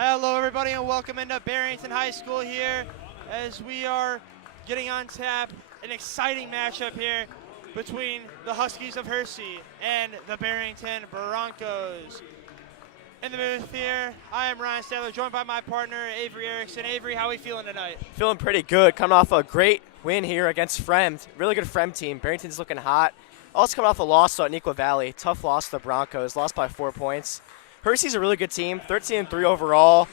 Hello everybody and welcome into Barrington High School here as we are getting on tap an exciting matchup here between the Huskies of Hersey and the Barrington Broncos. In the booth here, I am Ryan Stadler, joined by my partner Avery Erickson. Avery, how are we feeling tonight? Feeling pretty good, coming off a great win here against Fremd. Really good Fremd team. Barrington's looking hot. Also coming off a loss at Neuqua Valley. Tough loss to the Broncos, lost by 4 points. Hersey's a really good team, 13-3 overall.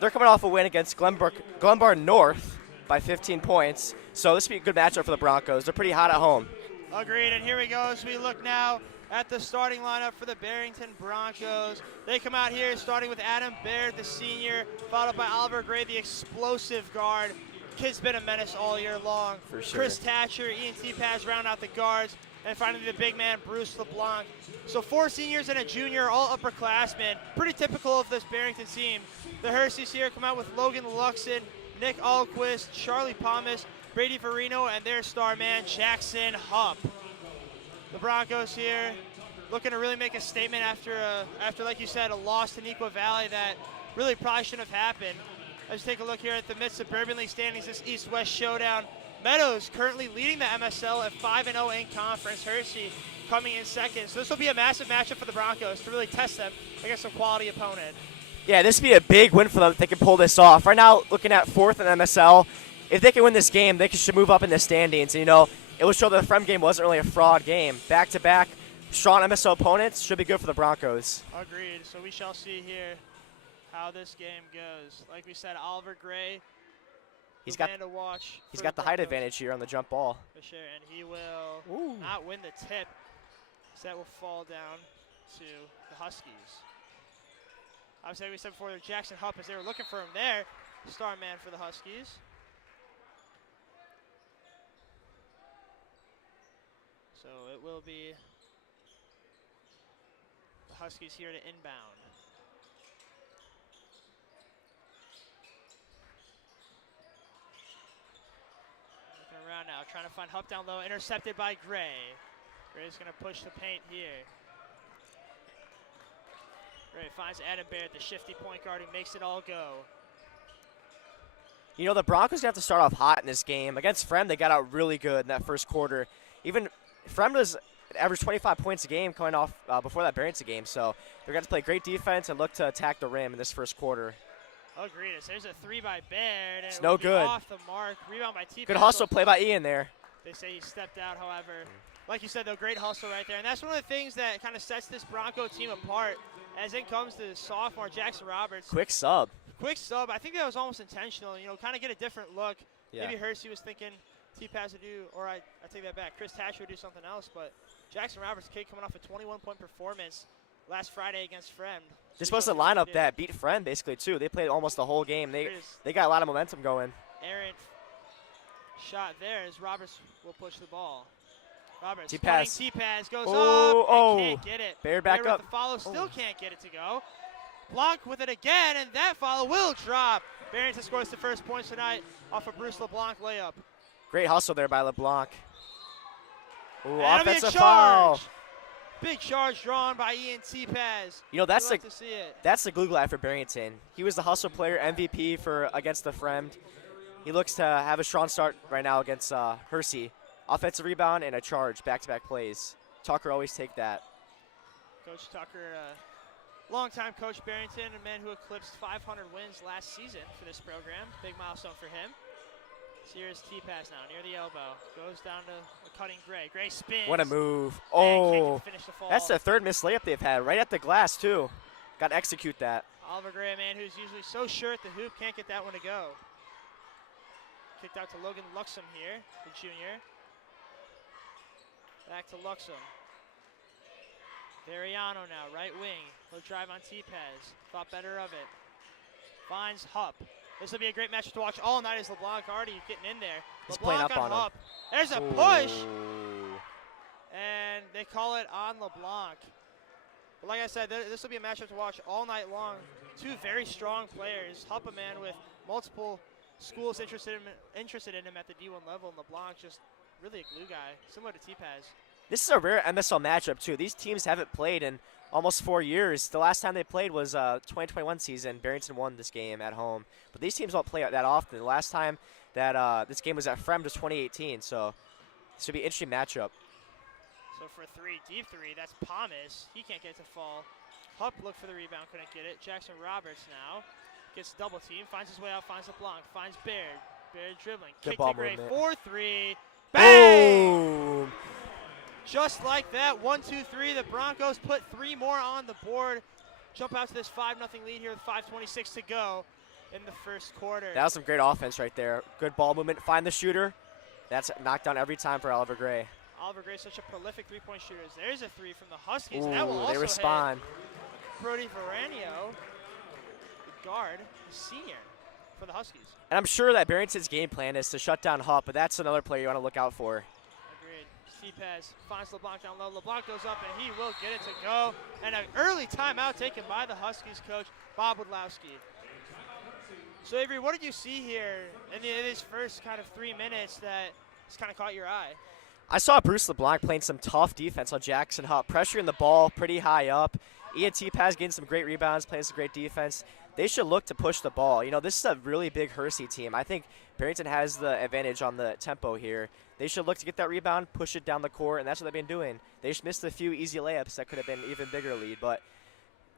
They're coming off a win against Glenbar North by 15 points. So this will be a good matchup for the Broncos. They're pretty hot at home. Agreed, and here we go as we look now at the starting lineup for the Barrington Broncos. They come out here starting with Adam Baird, the senior, followed by Oliver Gray, the explosive guard. Kid's been a menace all year long. For sure. Chris Thatcher, Ian T-Paz round out the guards, and finally the big man, Bruce LeBlanc. So 4 seniors and a junior, all upperclassmen. Pretty typical of this Barrington team. The Herseys here come out with Logan Luxon, Nick Alquist, Charlie Palmas, Brady Verino, and their star man, Jackson Hupp. The Broncos here looking to really make a statement after, like you said, a loss to Neuqua Valley that really probably shouldn't have happened. Let's take a look here at the Mid-Suburban League standings, this East-West showdown. Meadows currently leading the MSL at 5-0 in conference. Hersey coming in second. So this will be a massive matchup for the Broncos to really test them against a quality opponent. Yeah, this would be a big win for them if they can pull this off. Right now, looking at 4th in MSL, if they can win this game, they should move up in the standings. And, it will show that the Fremd game wasn't really a fraud game. Back-to-back strong MSL opponents should be good for the Broncos. Agreed. So we shall see here how this game goes. Like we said, Oliver Gray, He's got the height advantage here on the jump ball. For sure, and he will not win the tip. So that will fall down to the Huskies. Obviously, like we said before, Jackson Hupp, as they were looking for him there, star man for the Huskies. So it will be the Huskies here to inbound. Looking around now, trying to find Hupp down low, intercepted by Gray. Gray's going to push the paint here. Gray finds Adam Baird, the shifty point guard who makes it all go. The Broncos have to start off hot in this game. Against Fremd, they got out really good in that first quarter. Even Fremd was averaged 25 points a game coming off before that Barrington game. So they're going to play great defense and look to attack the rim in this first quarter. Agreed. There's a 3 by Baird. And it's it no will be good. Off the mark. Rebound by T. Good hustle play by Ian there. They say he stepped out, however. Like you said, though, great hustle right there. And that's one of the things that kind of sets this Bronco team apart as in comes to sophomore Jackson Roberts. Quick sub. Quick sub. I think that was almost intentional, kind of get a different look. Yeah. Maybe Hersey was thinking T-Pass would do, or I take that back, Chris Thatcher would do something else, but Jackson Roberts, kid coming off a 21-point performance last Friday against Fremd. This was the lineup that beat Fremd basically too. They played almost the whole game. They got a lot of momentum going. Errant shot there as Roberts will push the ball. Roberts, T-Pass. T-Pass goes up and can't get it. Baird back up. The follow still can't get it to go. Blanc with it again, and that follow will drop. Barrington scores the first points tonight off a Bruce LeBlanc layup. Great hustle there by LeBlanc. Ooh, and offensive foul. Big charge drawn by Ian T-Paz. That's the glue guy for Barrington. He was the hustle player MVP against the Fremd. He looks to have a strong start right now against Hersey. Offensive rebound and a charge, back-to-back plays. Tucker always take that. Coach Tucker, longtime coach Barrington, a man who eclipsed 500 wins last season for this program. Big milestone for him. So here's T-Pass now, near the elbow. Goes down to a cutting Gray. Gray spins. What a move. That's the third missed layup they've had, right at the glass, too. Got to execute that. Oliver Gray, a man who's usually so sure at the hoop, can't get that one to go. Kicked out to Logan Luxon here, the junior. Back to Luxon. Veriano now, right wing. He'll drive on T-Paz. Thought better of it. Finds Hupp. This will be a great match to watch all night as LeBlanc already getting in there. He's playing up on Hupp. There's a push. And they call it on LeBlanc. But like I said, this will be a matchup to watch all night long. 2 very strong players. Hupp, a man with multiple schools interested in him at the D1 level, and LeBlanc just really a glue guy, similar to T-Paz. This is a rare MSL matchup, too. These teams haven't played in almost 4 years. The last time they played was 2021 season. Barrington won this game at home. But these teams don't play that often. The last time that this game was at Fremd was 2018, so this should be an interesting matchup. So for three, deep three, that's Palmas. He can't get it to fall. Hupp looked for the rebound, couldn't get it. Jackson Roberts now gets double team, finds his way out, finds LeBlanc, finds Baird. Baird dribbling, Good kick ball to Gray, movement. 4-3, bang! Boom! Just like that, 1-2-3, the Broncos put 3 more on the board. Jump out to this 5-0 lead here with 5:26 to go in the first quarter. That was some great offense right there. Good ball movement, find the shooter. That's knocked down every time for Oliver Gray. Oliver Gray, such a prolific three-point shooter. There's a 3 from the Huskies. Ooh, That will also they respond. hit Brody Veranio, the guard, the senior for the Huskies. And I'm sure that Barrington's game plan is to shut down Hupp, but that's another player you want to look out for. Agreed. Stepez finds LeBlanc down low. LeBlanc goes up, and he will get it to go. And an early timeout taken by the Huskies coach, Bob Wodlowski. So, Avery, what did you see here in his first kind of 3 minutes that just kind of caught your eye? I saw Bruce LeBlanc playing some tough defense on Jackson Hupp, pressuring the ball pretty high up. Ian T-Paz getting some great rebounds, playing some great defense. They should look to push the ball. You know, this is a really big Hersey team. I think Barrington has the advantage on the tempo here. They should look to get that rebound, push it down the court, and that's what they've been doing. They just missed a few easy layups that could have been an even bigger lead, but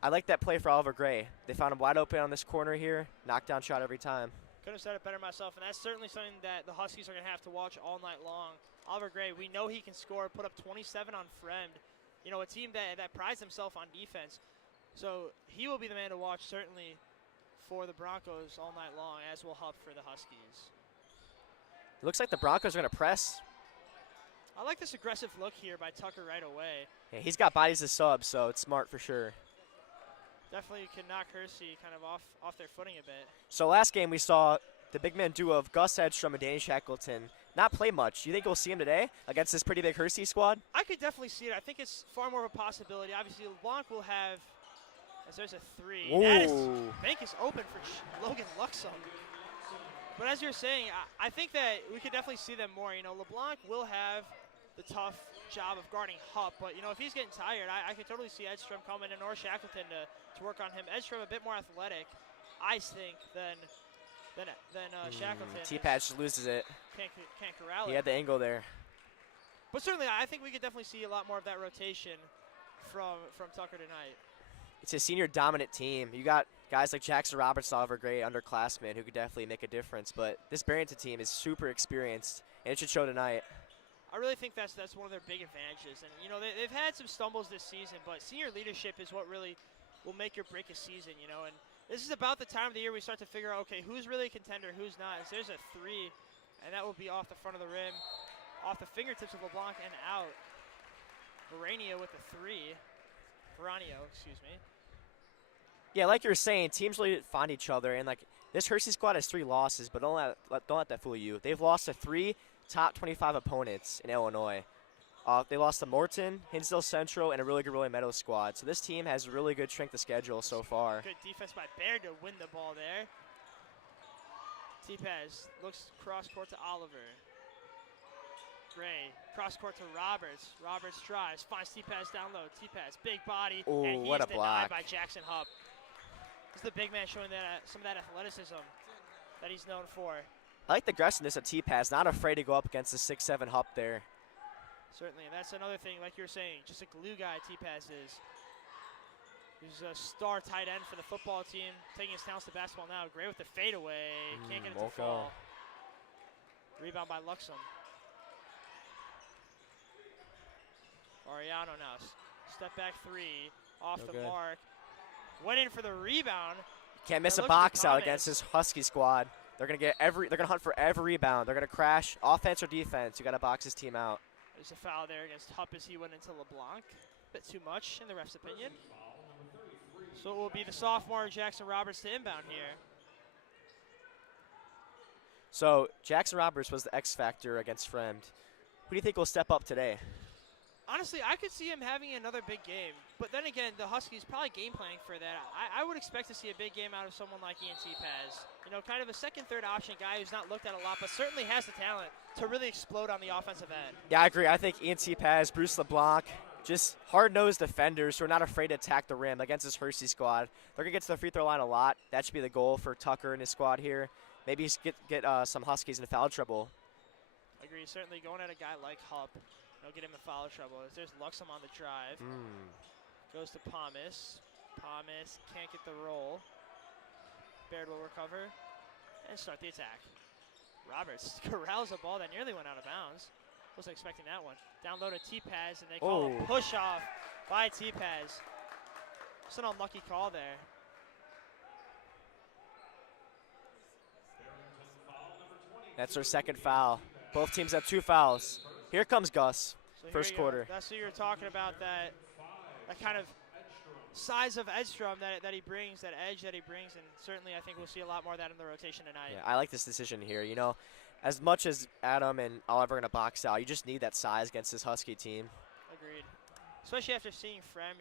I like that play for Oliver Gray. They found him wide open on this corner here, knockdown shot every time. Couldn't have said it better myself, and that's certainly something that the Huskies are going to have to watch all night long. Oliver Gray, we know he can score, put up 27 on Fremd. You know, a team that prides himself on defense. So he will be the man to watch, certainly, for the Broncos all night long, as will Hupp for the Huskies. It looks like the Broncos are going to press. I like this aggressive look here by Tucker right away. Yeah, he's got bodies to sub, so it's smart for sure. Definitely can knock Hersey kind of off their footing a bit. So last game we saw the big man duo of Gus Edstrom and Danny Shackleton not play much. You think we'll see him today against this pretty big Hersey squad? I could definitely see it. I think it's far more of a possibility. Obviously, LeBlanc will have, as there's a 3. Ooh. That is, bank is open for Logan Luxem. But as you're saying, I think that we could definitely see them more. You know, LeBlanc will have the tough job of guarding Hupp, but, you know, if he's getting tired, I could totally see Edstrom coming in or Shackleton to work on him. Edstrom a bit more athletic, I think, than Shackleton. T-Pad just loses it. Can't corral it. He had the angle there. But certainly, I think we could definitely see a lot more of that rotation from Tucker tonight. It's a senior dominant team. You got guys like Jackson Roberts, Oliver Gray, underclassmen who could definitely make a difference. But this Barrington team is super experienced, and it should show tonight. I really think that's one of their big advantages. And, you know, they've had some stumbles this season, but senior leadership is what really will make or break a season, you know. And this is about the time of the year we start to figure out, okay, who's really a contender, who's not. So there's a 3, and that will be off the front of the rim, off the fingertips of LeBlanc and out. Veranio with the 3. Veranio, excuse me. Yeah, like you're saying, teams really find each other, and like this Hersey squad has 3 losses, but don't let that fool you. They've lost to 3 top 25 opponents in Illinois. They lost to Morton, Hinsdale Central, and a really good Rolling Meadows squad. So this team has really good strength of schedule so far. Good defense by Baird to win the ball there. T-Paz looks cross court to Oliver. Gray, cross court to Roberts. Roberts drives, finds T-Paz down low. T-Paz, big body, Ooh, and he what is a block. denied by Jackson Hupp. This is the big man showing that some of that athleticism that he's known for. I like the aggressiveness of T-Paz, not afraid to go up against the 6'7" Hupp there. Certainly, and that's another thing, like you're saying, just a glue guy T-Paz is. He's a star tight end for the football team, taking his talents to basketball now. Gray with the fadeaway, can't get it to fall. Rebound by Luxem. Ariano now, step back 3, off No the good. mark. Went in for the rebound. Can't miss That a looks box out like against Thomas. this Husky squad. They're gonna hunt for every rebound. They're gonna crash offense or defense. You gotta box this team out. There's a foul there against Hupp as he went into LeBlanc. Bit too much in the ref's opinion. So it will be the sophomore Jackson Roberts to inbound here. So Jackson Roberts was the X factor against Fremd. Who do you think will step up today? Honestly, I could see him having another big game. But then again, the Huskies probably game planning for that. I would expect to see a big game out of someone like Ian Paz. You know, kind of a second, third option guy who's not looked at a lot, but certainly has the talent to really explode on the offensive end. Yeah, I agree. I think Ian Paz, Bruce LeBlanc, just hard-nosed defenders who are not afraid to attack the rim against this Hersey squad. They're going to get to the free throw line a lot. That should be the goal for Tucker and his squad here. Maybe get some Huskies in foul trouble. Agree. Certainly going at a guy like Hupp, get him in foul trouble. There's Luxem on the drive. Goes to Pomis. Pomis can't get the roll. Baird will recover and start the attack. Roberts corrals a ball that nearly went out of bounds. Wasn't expecting that one. Down low to T-Paz, and they call a push off by T-Paz. Just an unlucky call there. That's their second foul. Both teams have 2 fouls. Here comes Gus, So first quarter. That's what you're talking about, that kind of size of Edstrom that he brings, that edge that he brings, and certainly I think we'll see a lot more of that in the rotation tonight. Yeah, I like this decision here. You know, as much as Adam and Oliver are going to box out, you just need that size against this Husky team. Agreed. Especially after seeing Frem,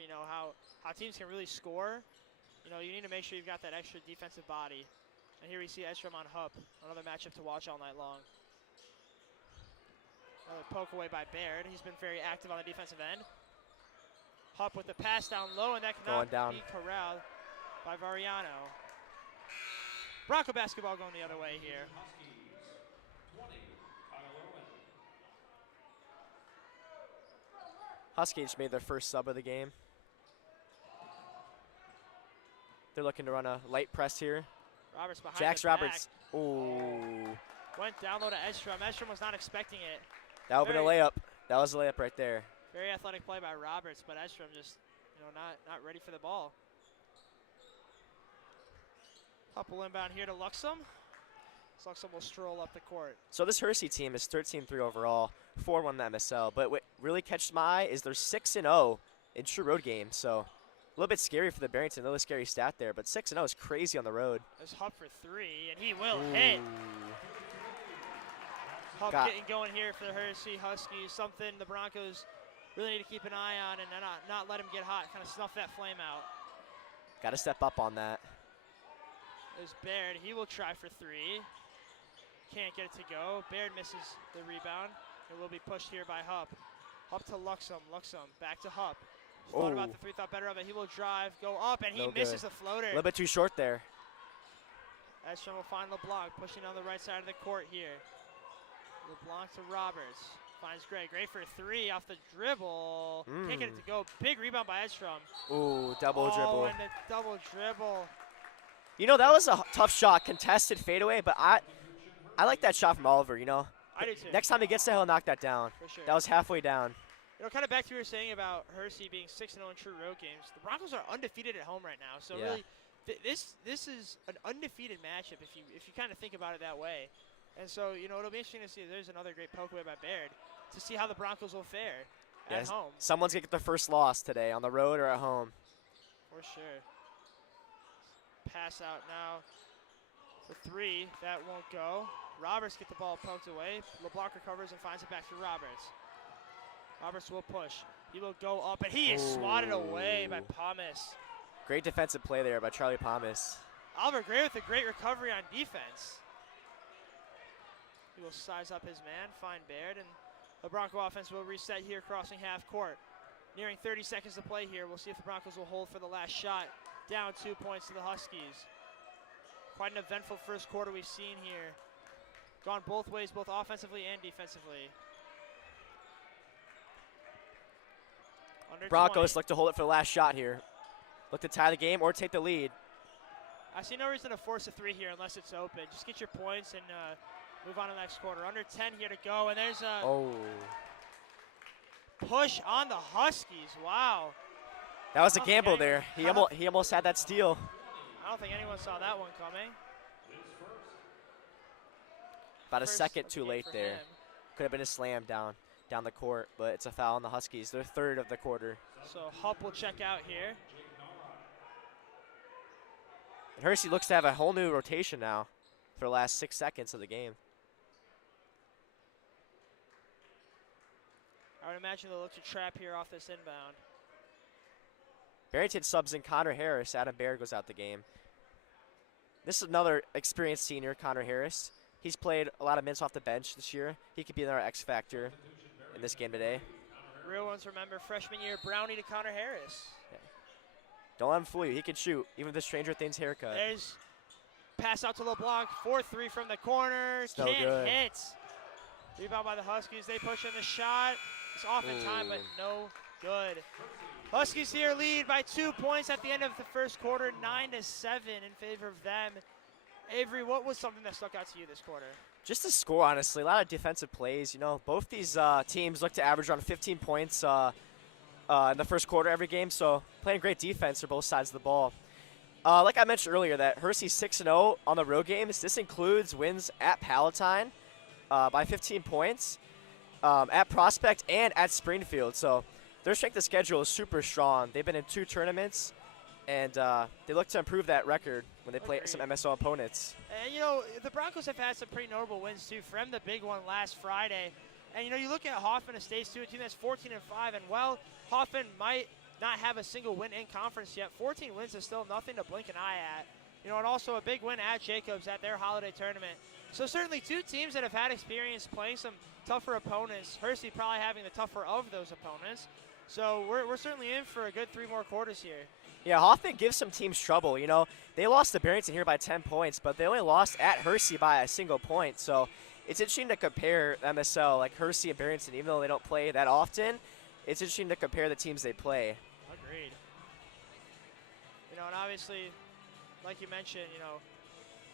how teams can really score. You need to make sure you've got that extra defensive body. And here we see Edstrom on Hupp, another matchup to watch all night long. Another poke away by Baird. He's been very active on the defensive end. Hupp with the pass down low, and that cannot be corralled by Variano. Bronco basketball going the other way here. Huskies made their first sub of the game. They're looking to run a light press here. Roberts behind Jax the Roberts. back. Ooh. Went down low to Edstrom. Edstrom was not expecting it. That would have been a layup. That was a layup right there. Very athletic play by Roberts, but Edstrom just, not ready for the ball. Couple inbound here to Luxem. Luxem will stroll up the court. So this Hersey team is 13-3 overall, 4-1 in the MSL. But what really catches my eye is they're 6-0 in true road games. So a little bit scary for the Barrington. A little scary stat there, but 6-0 is crazy on the road. There's Hupp for 3, and he will hit. Hupp getting going here for the Hersey Huskies. Something the Broncos really need to keep an eye on and not let him get hot. Kind of snuff that flame out. Got to step up on that. There's Baird. He will try for 3. Can't get it to go. Baird misses the rebound. It will be pushed here by Hupp. Hupp to Luxem. Luxem back to Hupp. Thought about the 3, thought better of it. He will drive, go up, and he misses the floater. A little bit too short there. Edstrom will find LeBlanc, pushing on the right side of the court here. LeBlanc to Roberts. Finds Gray. Gray for 3 off the dribble. Can't get it to go. Big rebound by Edstrom. Ooh, double dribble. And the double dribble. That was a tough shot, contested fadeaway, but I like that shot from Oliver, I do too. Next time he gets there, he'll knock that down. For sure. That was halfway down. Kind of back to what you were saying about Hersey being 6-0 in true road games. The Broncos are undefeated at home right now, so really, this is an undefeated matchup if you kind of think about it that way. And so, it'll be interesting to see if there's another great poke away by Baird to see how the Broncos will fare at home. Someone's going to get their first loss today, on the road or at home. For sure. Pass out now for 3. That won't go. Roberts get the ball poked away. LeBlanc recovers and finds it back to Roberts. Roberts will push. He will go up, and he is swatted away by Pomis. Great defensive play there by Charlie Pomis. Oliver Gray with a great recovery on defense. He will size up his man, find Baird, and the Bronco offense will reset here, crossing half court. Nearing 30 seconds to play here. We'll see if the Broncos will hold for the last shot. Down 2 points to the Huskies. Quite an eventful first quarter we've seen here. Gone both ways, both offensively and defensively. Broncos look to hold it for the last shot here. Look to tie the game or take the lead. I see no reason to force a 3 here unless it's open. Just get your points and move on to the next quarter. Under 10 here to go, and there's a push on the Huskies. Wow. That was a gamble there. He almost had that steal. I don't think anyone saw that one coming. About a second too late there. Could have been a slam down the court, but it's a foul on the Huskies. They're third of the quarter. So Hupp will check out here. And Hersey looks to have a whole new rotation now for the last 6 seconds of the game. I I would imagine they'll look to trap here off this inbound. Barrington subs in Connor Harris. Adam Baird goes out the game. This is another experienced senior, Connor Harris. He's played a lot of minutes off the bench this year. He could be another X factor in this game today. Real ones remember freshman year Brownie to Connor Harris. Yeah. Don't let him fool you. He can shoot, even with the Stranger Things haircut. There's pass out to LeBlanc. 4-3 from the corner. Still Can't good. hit. Rebound by the Huskies. They push in the shot. It's off in time, but no good. Huskies here lead by 2 points at the end of the first quarter, 9-7 in favor of them. Avery, what was something that stuck out to you this quarter? Just the score, honestly. A lot of defensive plays. You know, both these teams look to average around 15 points in the first quarter every game, so playing great defense for both sides of the ball. Like I mentioned earlier, that Hersey's 6-0 on the road games. This includes wins at Palatine by 15 points, at Prospect, and at Springfield. So their strength of schedule is super strong. They've been in 2 tournaments, and they look to improve that record when they play some MSL opponents. And, you know, the Broncos have had some pretty notable wins, too. For them, the big one last Friday. And, you know, you look at Hoffman Estates, too, a team that's 14-5. And, well, Hoffman might not have a single win in conference yet. 14 wins is still nothing to blink an eye at. You know, and also a big win at Jacobs at their holiday tournament. So certainly 2 teams that have had experience playing some tougher opponents. Hersey probably having the tougher of those opponents. So we're certainly in for a good 3 more quarters here. Yeah, Hoffman gives some teams trouble. You know, they lost to Barrington here by 10 points, but they only lost at Hersey by a single point. So it's interesting to compare MSL, like Hersey and Barrington, even though they don't play that often. It's interesting to compare the teams they play. Agreed. You know, and obviously, like you mentioned, you know,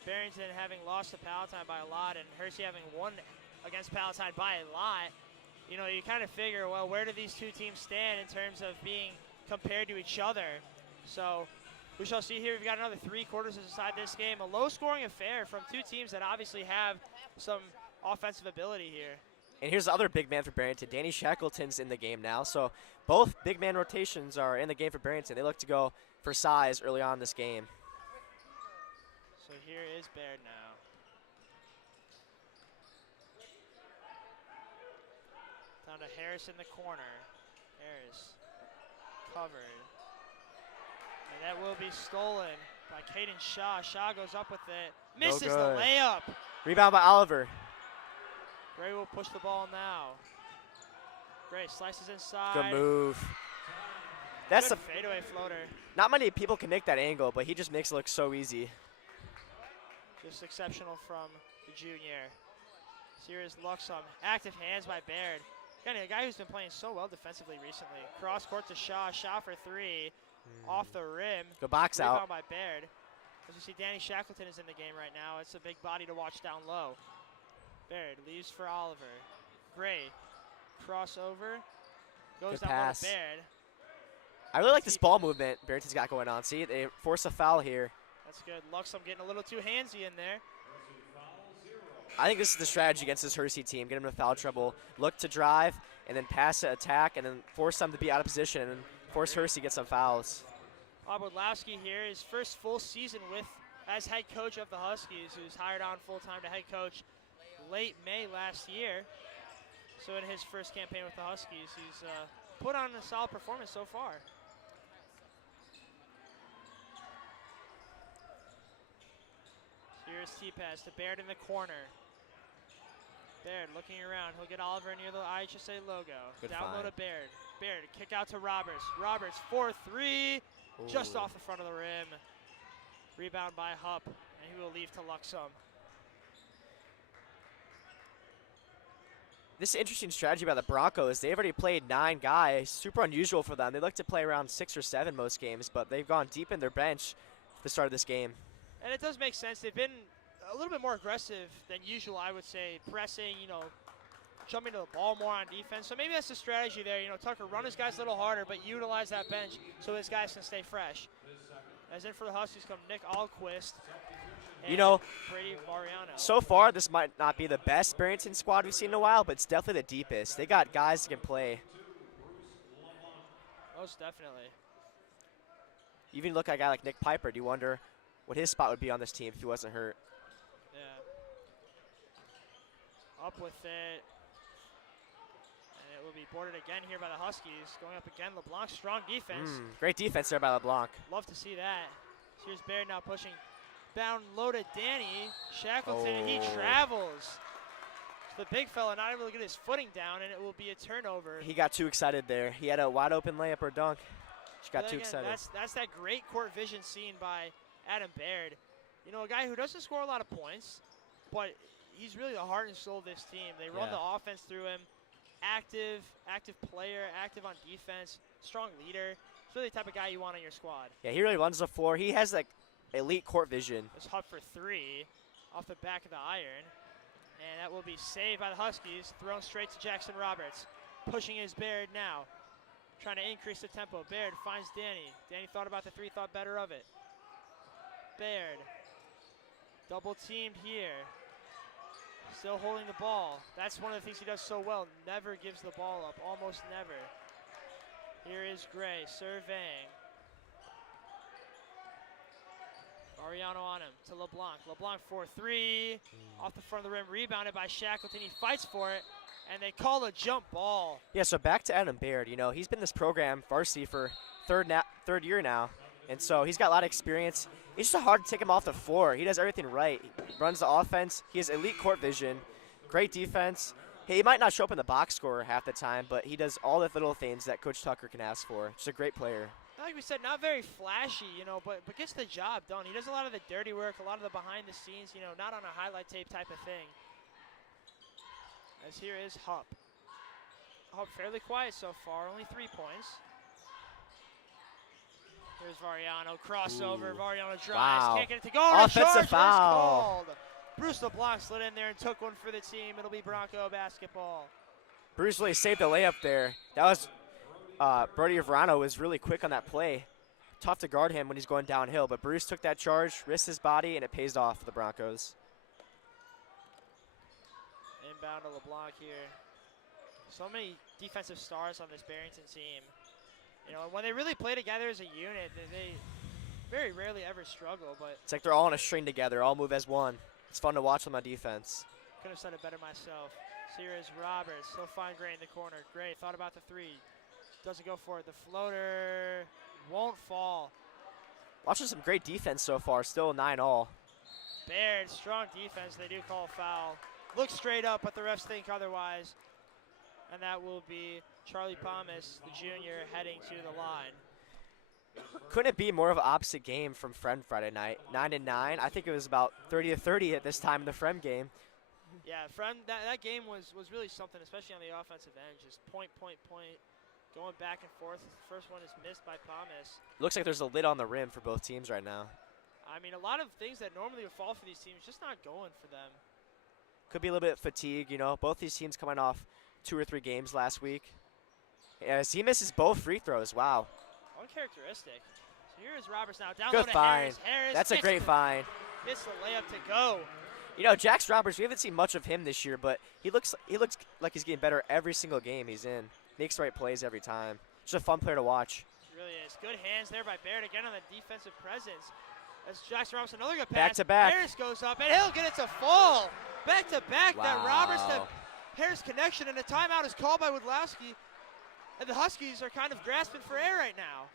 Barrington having lost to Palatine by a lot and Hersey having won against Palatine by a lot, you know, you kind of figure, well, where do these 2 teams stand in terms of being compared to each other? So we shall see here. We've got another 3 quarters to decide this game. A low-scoring affair from 2 teams that obviously have some offensive ability here. And here's the other big man for Barrington. Danny Shackleton's in the game now. So both big man rotations are in the game for Barrington. They look to go for size early on in this game. So here is Baird now. Down to Harris in the corner. Harris covered. And that will be stolen by Caden Shaw. Shaw goes up with it. Misses the layup. Rebound by Oliver. Gray will push the ball now. Gray slices inside. Good move. That's Good a fadeaway floater. Not many people can make that angle, but he just makes it look so easy. Just exceptional from the junior. Serious Luxem. Active hands by Baird. Again, a guy who's been playing so well defensively recently. Cross court to Shaw. Shaw for 3. Off the rim. Good box Rebound out. by Baird. As you see, Danny Shackleton is in the game right now. It's a big body to watch down low. Baird leaves for Oliver. Gray. Crossover. Goes Good down low pass. to Baird. I really like this ball movement Barrington's got going on. See, they force a foul here. That's good. Luxem getting a little too handsy in there. I think this is the strategy against this Hersey team. Get them into foul trouble, look to drive, and then pass to attack, and then force them to be out of position, and force Hersey to get some fouls. Bob Wodlowski here, his first full season as head coach of the Huskies, who's hired on full-time to head coach late May last year. So in his first campaign with the Huskies, he's put on a solid performance so far. Here's T-pass to Baird in the corner. Baird looking around. He'll get Oliver near the IHSA logo. Good Down low find. to Baird. Baird, kick out to Roberts. Roberts, 4-3, just off the front of the rim. Rebound by Hupp, and he will leave to Luxem. This is an interesting strategy by the Broncos. They've already played 9 guys. Super unusual for them. They like to play around 6 or 7 most games, but they've gone deep in their bench at the start of this game. And it does make sense. They've been a little bit more aggressive than usual, I would say. Pressing, you know, jumping to the ball more on defense. So maybe that's the strategy there. You know, Tucker, run his guys a little harder, but utilize that bench so his guys can stay fresh. As in for the Huskies come Nick Alquist and You know, Brady Mariano. so far this might not be the best Barrington squad we've seen in a while, but it's definitely the deepest. They got guys that can play. Most definitely. Even look at a guy like Nick Piper. Do you wonder what his spot would be on this team if he wasn't hurt? Yeah. Up with it. And it will be boarded again here by the Huskies. Going up again, LeBlanc, strong defense. Great defense there by LeBlanc. Love to see that. So here's Baird now pushing down low to Danny. Shackleton, and he travels. So the big fella not able to get his footing down, and it will be a turnover. He got too excited there. He had a wide open layup or dunk. Just got too excited. That's that great court vision seen by Adam Baird. You know, a guy who doesn't score a lot of points, but he's really the heart and soul of this team. They run the offense through him. Active player, active on defense, strong leader. He's really the type of guy you want on your squad. Yeah, he really runs the floor. He has like elite court vision. It's Hutt for 3 off the back of the iron. And that will be saved by the Huskies. Thrown straight to Jackson Roberts. Pushing his Baird now. Trying to increase the tempo. Baird finds Danny. Danny thought about the 3, thought better of it. Baird. Double teamed here. Still holding the ball. That's one of the things he does so well. Never gives the ball up. Almost never. Here is Gray surveying. Mariano on him to LeBlanc. LeBlanc for 3. Off the front of the rim. Rebounded by Shackleton. He fights for it. And they call a jump ball. Yeah, so back to Adam Baird. You know, he's been this program varsity for third year now. And so he's got a lot of experience. It's just hard to take him off the floor. He does everything right. He runs the offense. He has elite court vision. Great defense. He might not show up in the box score half the time, but he does all the little things that Coach Tucker can ask for. Just a great player. Like we said, not very flashy, you know, but gets the job done. He does a lot of the dirty work, a lot of the behind the scenes, you know, not on a highlight tape type of thing. As here is Hupp. Hupp fairly quiet so far, only 3 points. Here's Variano, crossover. Variano drives, Wow. can't get it to go. And Offensive foul. Called. Bruce LeBlanc slid in there and took one for the team. It'll be Bronco basketball. Bruce really saved the layup there. That was Brody Verano was really quick on that play. Tough to guard him when he's going downhill, but Bruce took that charge, risked his body, and it pays off for the Broncos. Inbound to LeBlanc here. So many defensive stars on this Barrington team. You know, when they really play together as a unit, they very rarely ever struggle. But it's like they're all on a string together, all move as one. It's fun to watch them on defense. Could have said it better myself. So here is Roberts. He'll find Gray in the corner. Gray thought about the 3. Doesn't go for it. The floater won't fall. Watching some great defense so far. Still 9-all. Baird, strong defense. They do call a foul. Looks straight up, but the refs think otherwise. And that will be Charlie Thomas, the junior, heading to the line. Couldn't it be more of an opposite game from Friend Friday night? 9-9. I think it was about 30-30 at this time in the Friend game. Yeah, Friend, that game was really something, especially on the offensive end. Just point, going back and forth. The first one is missed by Thomas. Looks like there's a lid on the rim for both teams right now. I mean, a lot of things that normally would fall for these teams just not going for them. Could be a little bit of fatigue, you know. Both these teams coming off 2 or 3 games last week. As he misses both free throws, wow. Uncharacteristic. So here is Roberts now. Down Good low to find. Harris. That's a great find. Gets the layup to go. You know, Jax Roberts, we haven't seen much of him this year, but he looks like he's getting better every single game he's in. Makes the right plays every time. Just a fun player to watch. He really is. Good hands there by Baird again on the defensive presence. As Jackson Robinson, another good pass. Back to back. Harris goes up, and he'll get it to fall. Back to back. Wow. That Roberts to Harris connection, and a timeout is called by Wodlowski. And the Huskies are kind of grasping for air right now.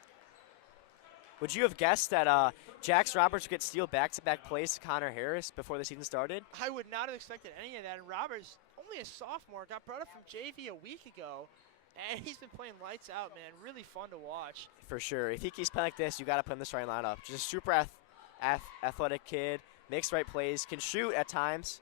Would you have guessed that Jax Roberts would get steal back-to-back plays to Connor Harris before the season started? I would not have expected any of that. And Roberts, only a sophomore, got brought up from JV a week ago. And he's been playing lights out, man. Really fun to watch. For sure. If he keeps playing like this, you got to put him in the starting lineup. Just a super athletic kid, makes the right plays, can shoot at times.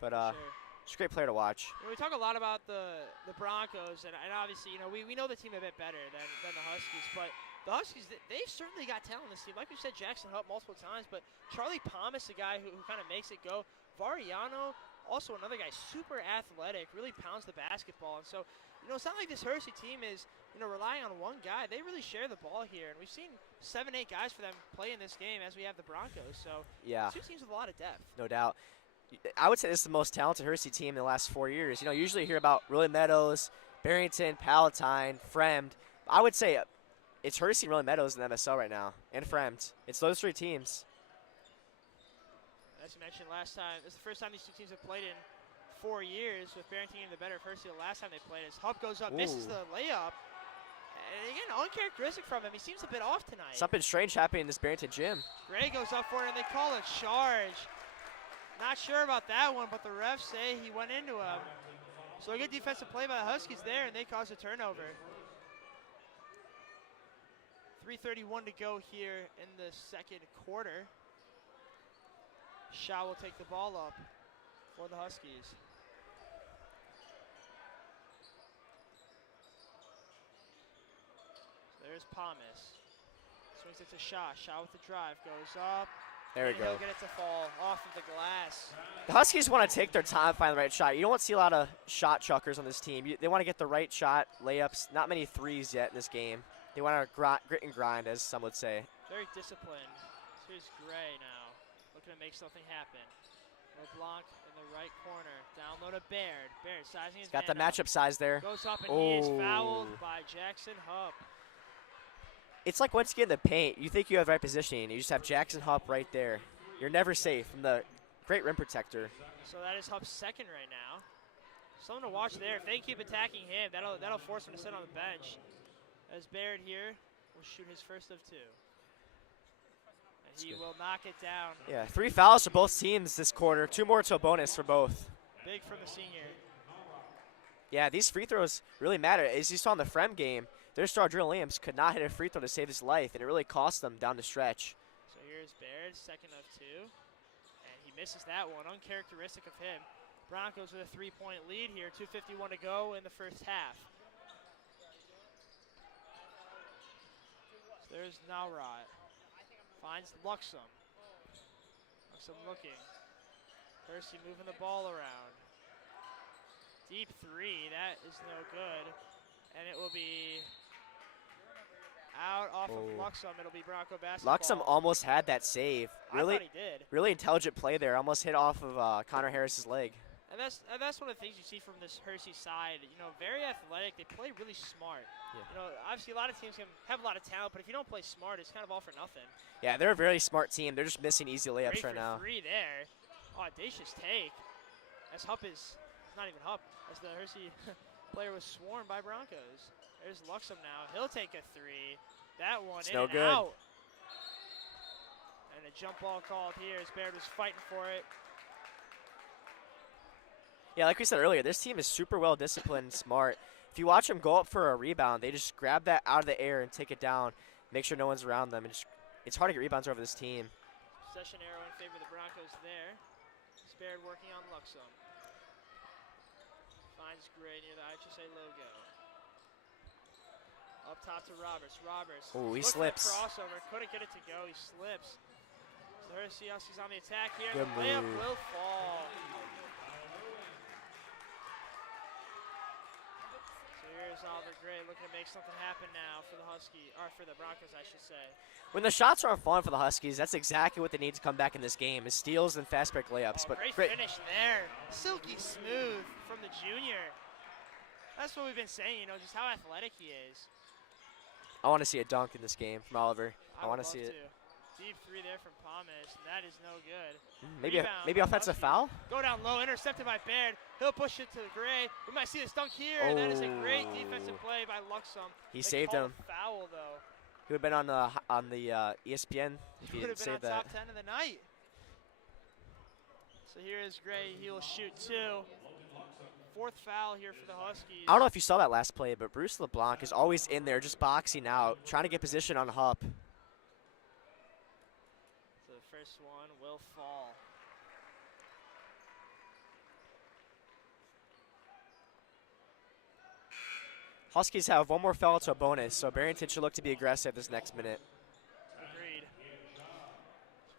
But just a great player to watch. You know, we talk a lot about the Broncos, and obviously, you know, we know the team a bit better than the Huskies. But the Huskies, they've certainly got talent in this team. Like we said, Jackson Hutt multiple times, but Charlie Thomas, a guy who kind of makes it go. Variano, also another guy, super athletic, really pounds the basketball. And so, you know, it's not like this Hersey team is, you know, relying on one guy. They really share the ball here. And we've seen 7, 8 guys for them play in this game as we have the Broncos. So, yeah, 2 teams with a lot of depth. No doubt. I would say this is the most talented Hersey team in the last 4 years. You know, usually you hear about Rolling Meadows, Barrington, Palatine, Fremd. I would say it's Hersey and Rolling Meadows in the MSL right now, and Fremd. It's those 3 teams. As you mentioned last time, this is the first time these 2 teams have played in 4 years, with Barrington getting the better of Hersey the last time they played. As Hupp goes up, misses the layup. And again, uncharacteristic from him. He seems a bit off tonight. Something strange happening in this Barrington gym. Gray goes up for it, and they call a charge. Not sure about that one, but the refs say he went into him. So a good defensive play by the Huskies there, and they cause a turnover. 3:31 to go here in the second quarter. Shaw will take the ball up for the Huskies. There's Palmas. Swings it to Shaw. Shaw with the drive. Goes up. There we go. He'll get it to fall off of the glass. The Huskies want to take their time, find the right shot. You don't see a lot of shot chuckers on this team. They want to get the right shot, layups. Not many threes yet in this game. They want to grit and grind, as some would say. Very disciplined. So here's Gray now, looking to make something happen. LeBlanc in the right corner. Down low to Baird. Baird sizing his Got the man up. matchup size there. Goes up and he is fouled by Jackson Hupp. It's like once you get in the paint, you think you have right positioning. You just have Jackson Hupp right there. You're never safe from the great rim protector. So that is Hupp's second right now. Something to watch there. If they keep attacking him, that'll force him to sit on the bench. As Baird here will shoot his first of two. And he will knock it down. Yeah, 3 fouls for both teams this quarter. 2 more to a bonus for both. Big from the senior. Yeah, these free throws really matter. As you saw in the Frem game, their star Jordan Williams could not hit a free throw to save his life, and it really cost them down the stretch. So here's Baird, second of 2. And he misses that one, uncharacteristic of him. Broncos with a 3-point lead here, 2:51 to go in the first half. So there's Nowrot. Finds Luxem. Luxem looking. Hersey moving the ball around. Deep three, that is no good. And it will be out off of Luxem. It'll be Bronco basketball. Luxem almost had that save. Really, I thought he did. Really intelligent play there. Almost hit off of Connor Harris's leg. And that's one of the things you see from this Hersey side. You know, very athletic. They play really smart. Yeah. You know, obviously a lot of teams can have a lot of talent, but if you don't play smart, it's kind of all for nothing. Yeah, they're a very smart team. They're just missing easy layups Great right now. Three there. Oh, audacious take. As Hupp is not even Hupp, as the Hersey player was swarmed by Broncos. There's Luxem now. He'll take a three. That one It's in no and good. out. And a jump ball called here as Baird was fighting for it. Yeah, like we said earlier, this team is super well disciplined and smart. If you watch them go up for a rebound, they just grab that out of the air and take it down, make sure no one's around them. And just, it's hard to get rebounds over this team. Possession arrow in favor of the Broncos there. Baird working on Luxem. Finds Gray near the HSA logo. Up top to Roberts. Roberts. Oh, he looking for slips. a crossover. Couldn't get it to go. He slips. So Hersey Huskies on the attack here. Good the layup move. will fall. So here's Oliver Gray looking to make something happen now for the Huskies, or for the Broncos, I should say. When the shots aren't falling for the Huskies, that's exactly what they need to come back in this game, is steals and fast break layups. Oh, But great finish there. Silky smooth from the junior. That's what we've been saying, you know, just how athletic he is. I want to see a dunk in this game from Oliver. I want would to see love it. Deep three there from Palmas, and that is no good. Maybe Rebound maybe by offensive Huskies. foul? Go down low, intercepted by Baird. He'll push it to Gray. We might see this dunk here, and that is a great defensive play by Luxem. He They saved call him. a foul, though. He would have been on the ESPN if he Could didn't have been on save that. top 10 of the night. So here is Gray. He will shoot two. Fourth foul here for the Huskies. I don't know if you saw that last play, but Bruce LeBlanc is always in there just boxing out, trying to get position on Hupp. So the first one will fall. Huskies have one more foul to a bonus, so Barrington should look to be aggressive this next minute. Agreed.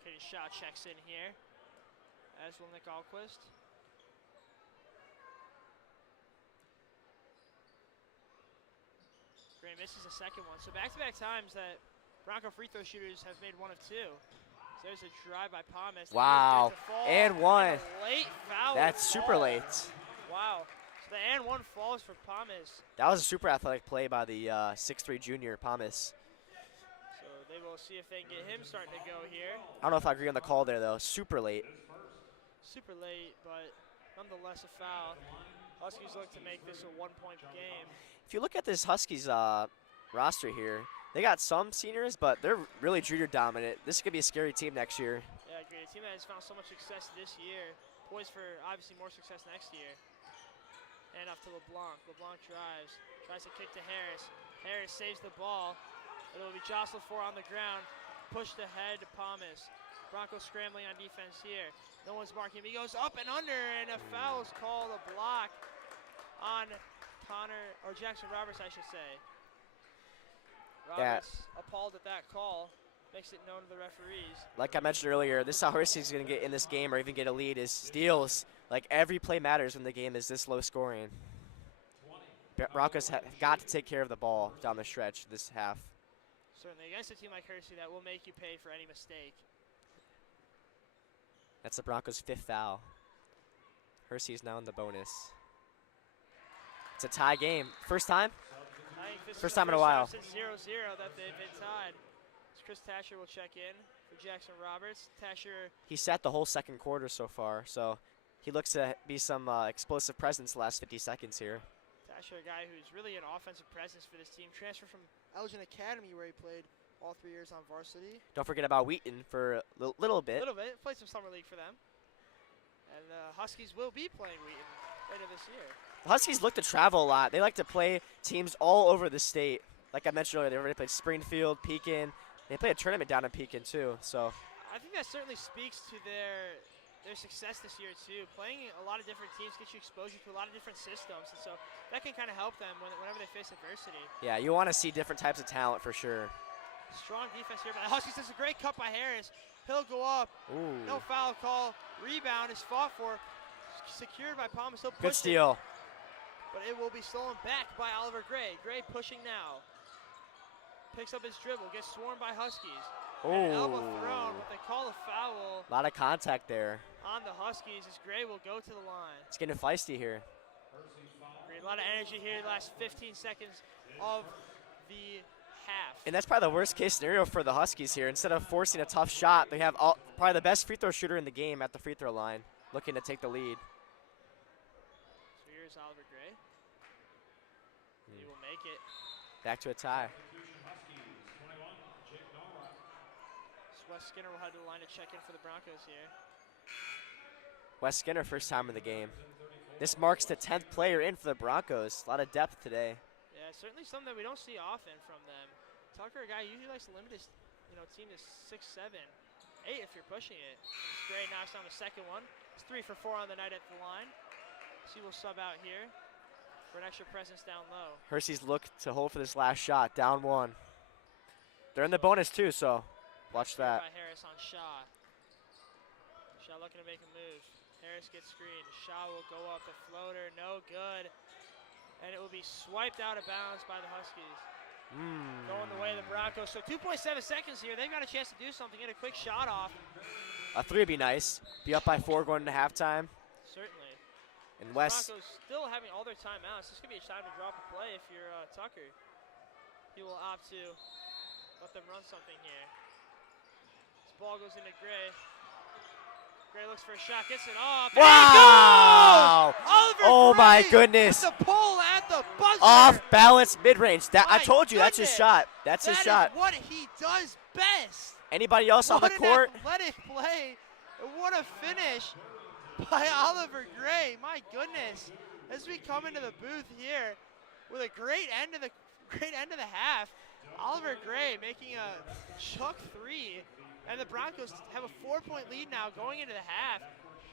Katie Shaw checks in here, as will Nick Alquist. Gray misses a second one. So back-to-back times that Bronco free throw shooters have made one of two. So there's a drive by Palmas. Wow. And one. And a late foul. That's super late. Wow. So the and one falls for Palmas. That was a super athletic play by the 6'3" junior, Palmas. So they will see if they can get him starting to go here. I don't know if I agree on the call there, though. Super late. Super late, but Nonetheless, a foul. Huskies look to make this a 1-point game. If you look at this Huskies roster here, they got some seniors, but they're really junior dominant. This could be a scary team next year. Yeah, I agree. A team that has found so much success this year, poised for obviously more success next year. And off to LeBlanc. LeBlanc drives, tries to kick to Harris. Harris saves the ball. It'll be jostled for on the ground. Pushed ahead to Palmas. Broncos scrambling on defense here. No one's marking him. He goes up and under, and a foul is called, a block on Connor, or Jackson Roberts, I should say. Roberts appalled at that call. Makes it known to the referees. Like I mentioned earlier, this is how Hersey's going to get in this game or even get a lead is steals. Like every play matters when the game is this low scoring. Broncos have got to take care of the ball down the stretch this half. Certainly, against a team like Hersey that will make you pay for any mistake. That's the Broncos' 5th foul. Hersey is now in the bonus. It's a tie game. First time? First time in a while. Since 0-0 that they've been tied. Chris Tasher will check in for Jackson Roberts. Tasher. He sat the whole second quarter so far, so he looks to be some explosive presence the last 50 seconds here. Tasher, a guy who's really an offensive presence for this team. Transferred from Elgin Academy, where he played all 3 years on varsity. Don't forget about Wheaton for a little bit. Played some summer league for them. And the Huskies will be playing Wheaton later this year. The Huskies look to travel a lot. They like to play teams all over the state. Like I mentioned earlier, they already played Springfield, Pekin. They play a tournament down in Pekin too. So I think that certainly speaks to their success this year too. Playing a lot of different teams gets you exposure to a lot of different systems, and so that can kind of help them whenever they face adversity. Yeah, you want to see different types of talent for sure. Strong defense here by the Huskies. This is a great cut by Harris. He'll go up. Ooh. No foul call. Rebound is fought for. Secured by Palmas. He'll push Good steal. But it will be stolen back by Oliver Gray. Gray pushing now. Picks up his dribble. Gets swarmed by Huskies. And an elbow thrown, but they call a foul. A lot of contact there. On the Huskies as Gray will go to the line. It's getting feisty here. A lot of energy here the last 15 seconds of the half. And that's probably the worst case scenario for the Huskies here. Instead of forcing a tough shot, they have probably the best free throw shooter in the game at the free throw line, looking to take the lead. So here's Oliver Gray. He will make it. Back to a tie. Wes Skinner will head to the line to check in for the Broncos here. Wes Skinner, first time in the game. This marks the 10th player in for the Broncos. A lot of depth today. Yeah, certainly something that we don't see often from them. Tucker, a guy who usually likes to limit his team to 6, 7, 8 if you're pushing it. It's great. Knocks down the second one. It's 3 for 4 on the night at the line. So he will sub out here for an extra presence down low. Hersey's look to hold for this last shot. Down 1. They're in the bonus too, so watch that. By Harris on Shaw. Shaw looking to make a move. Harris gets screened. Shaw will go up the floater. No good. And it will be swiped out of bounds by the Huskies. Going the way of the Broncos. So 2.7 seconds here. They've got a chance to do something. Get a quick shot off. A 3 would be nice. Be up by 4 going into halftime. Certainly. And Wes. Broncos still having all their timeouts. This could be a time to drop a play if you're Tucker. He will opt to let them run something here. Ball goes into Gray. Gray looks for a shot, gets it off. Wow! Oliver Gray my goodness! The pull at the buzzer. Off balance mid-range. That I told you, goodness. that's his shot. That's his shot. That is what he does best. Anybody else on the court? What an athletic play! And what a finish by Oliver Gray. My goodness! As we come into the booth here with a great end of the half, Oliver Gray making a chuck 3. And the Broncos have a 4-point lead now going into the half.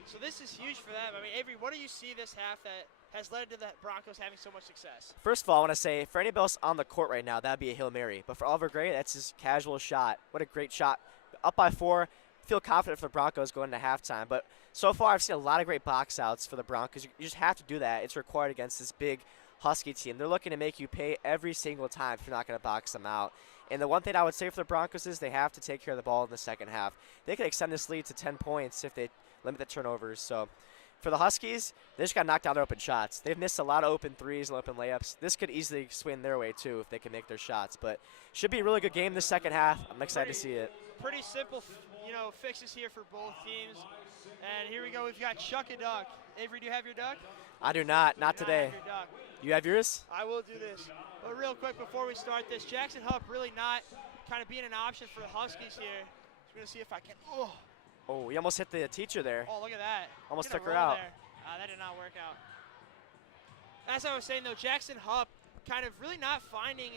So this is huge for them. I mean, Avery, what do you see this half that has led to the Broncos having so much success? First of all, I want to say, for anybody else on the court right now, that'd be a Hail Mary. But for Oliver Gray, that's his casual shot. What a great shot. Up by 4. Feel confident for the Broncos going into halftime. But so far, I've seen a lot of great box outs for the Broncos. You just have to do that. It's required against this big Husky team. They're looking to make you pay every single time if you're not going to box them out. And the one thing I would say for the Broncos is they have to take care of the ball in the second half. They could extend this lead to 10 points if they limit the turnovers. So for the Huskies, they just got to knock down their open shots. They've missed a lot of open threes and open layups. This could easily swing their way too if they can make their shots. But should be a really good game the second half. I'm excited to see it. Pretty simple, fixes here for both teams. And here we go. We've got Chuck a Duck. Avery, do you have your duck? I do not. Not Do today. have your duck. You have yours? I will do this. But real quick before we start this, Jackson Hupp really not kind of being an option for the Huskies here. So we're going to see if I can. Oh, you almost hit the teacher there. Oh, look at that. Almost Gonna took her roll out. there. That did not work out. As I was saying, though, Jackson Hupp kind of really not finding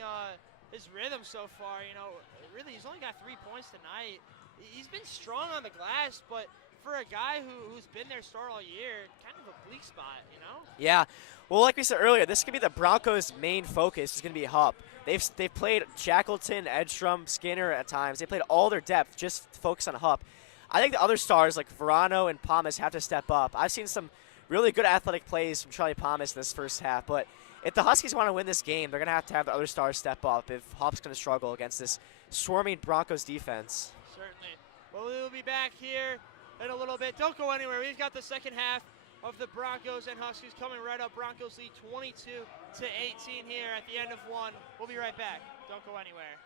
his rhythm so far. You know, really, he's only got 3 points tonight. He's been strong on the glass, but for a guy who's been their star all year, kind of a bleak spot, you know? Yeah. Well, like we said earlier, this could be the Broncos' main focus is going to be Hupp. They've played Shackleton, Edstrom, Skinner at times. They played all their depth just to focus on Hupp. I think the other stars like Verano and Palmas have to step up. I've seen some really good athletic plays from Charlie Palmas in this first half, but if the Huskies want to win this game, they're going to have the other stars step up if Hupp's going to struggle against this swarming Broncos defense. Certainly. Well, we will be back here in a little bit. Don't go anywhere. We've got the second half of the Broncos and Huskies coming right up. Broncos lead 22-18 here at the end of one. We'll be right back. Don't go anywhere.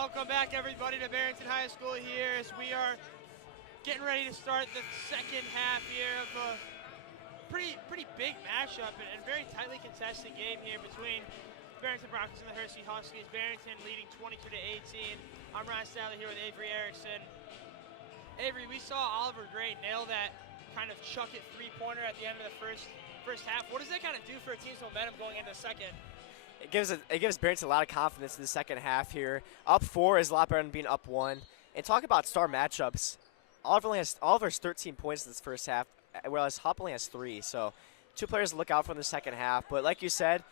Welcome back, everybody, to Barrington High School here as we are getting ready to start the second half here of a pretty big matchup and very tightly contested game here between Barrington Broncos and the Hersey Huskies. Barrington leading 22-18. I'm Ryan Stadler here with Avery Erickson. Avery, we saw Oliver Gray nail that kind of chuck it three-pointer at the end of the first half. What does that kind of do for a team's momentum going into the second? It gives Barrington a lot of confidence in the second half here. Up 4 is a lot better than being up 1. And talk about star matchups. Oliver's 13 points in this first half, whereas Hupp only has 3. So 2 players to look out for in the second half. But like you said,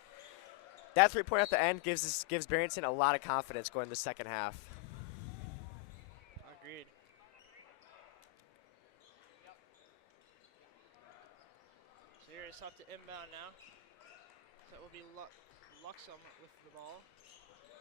that three-pointer at the end gives Barrington a lot of confidence going into the second half. Agreed. So here it's up to inbound now. That will be Luxem with the ball.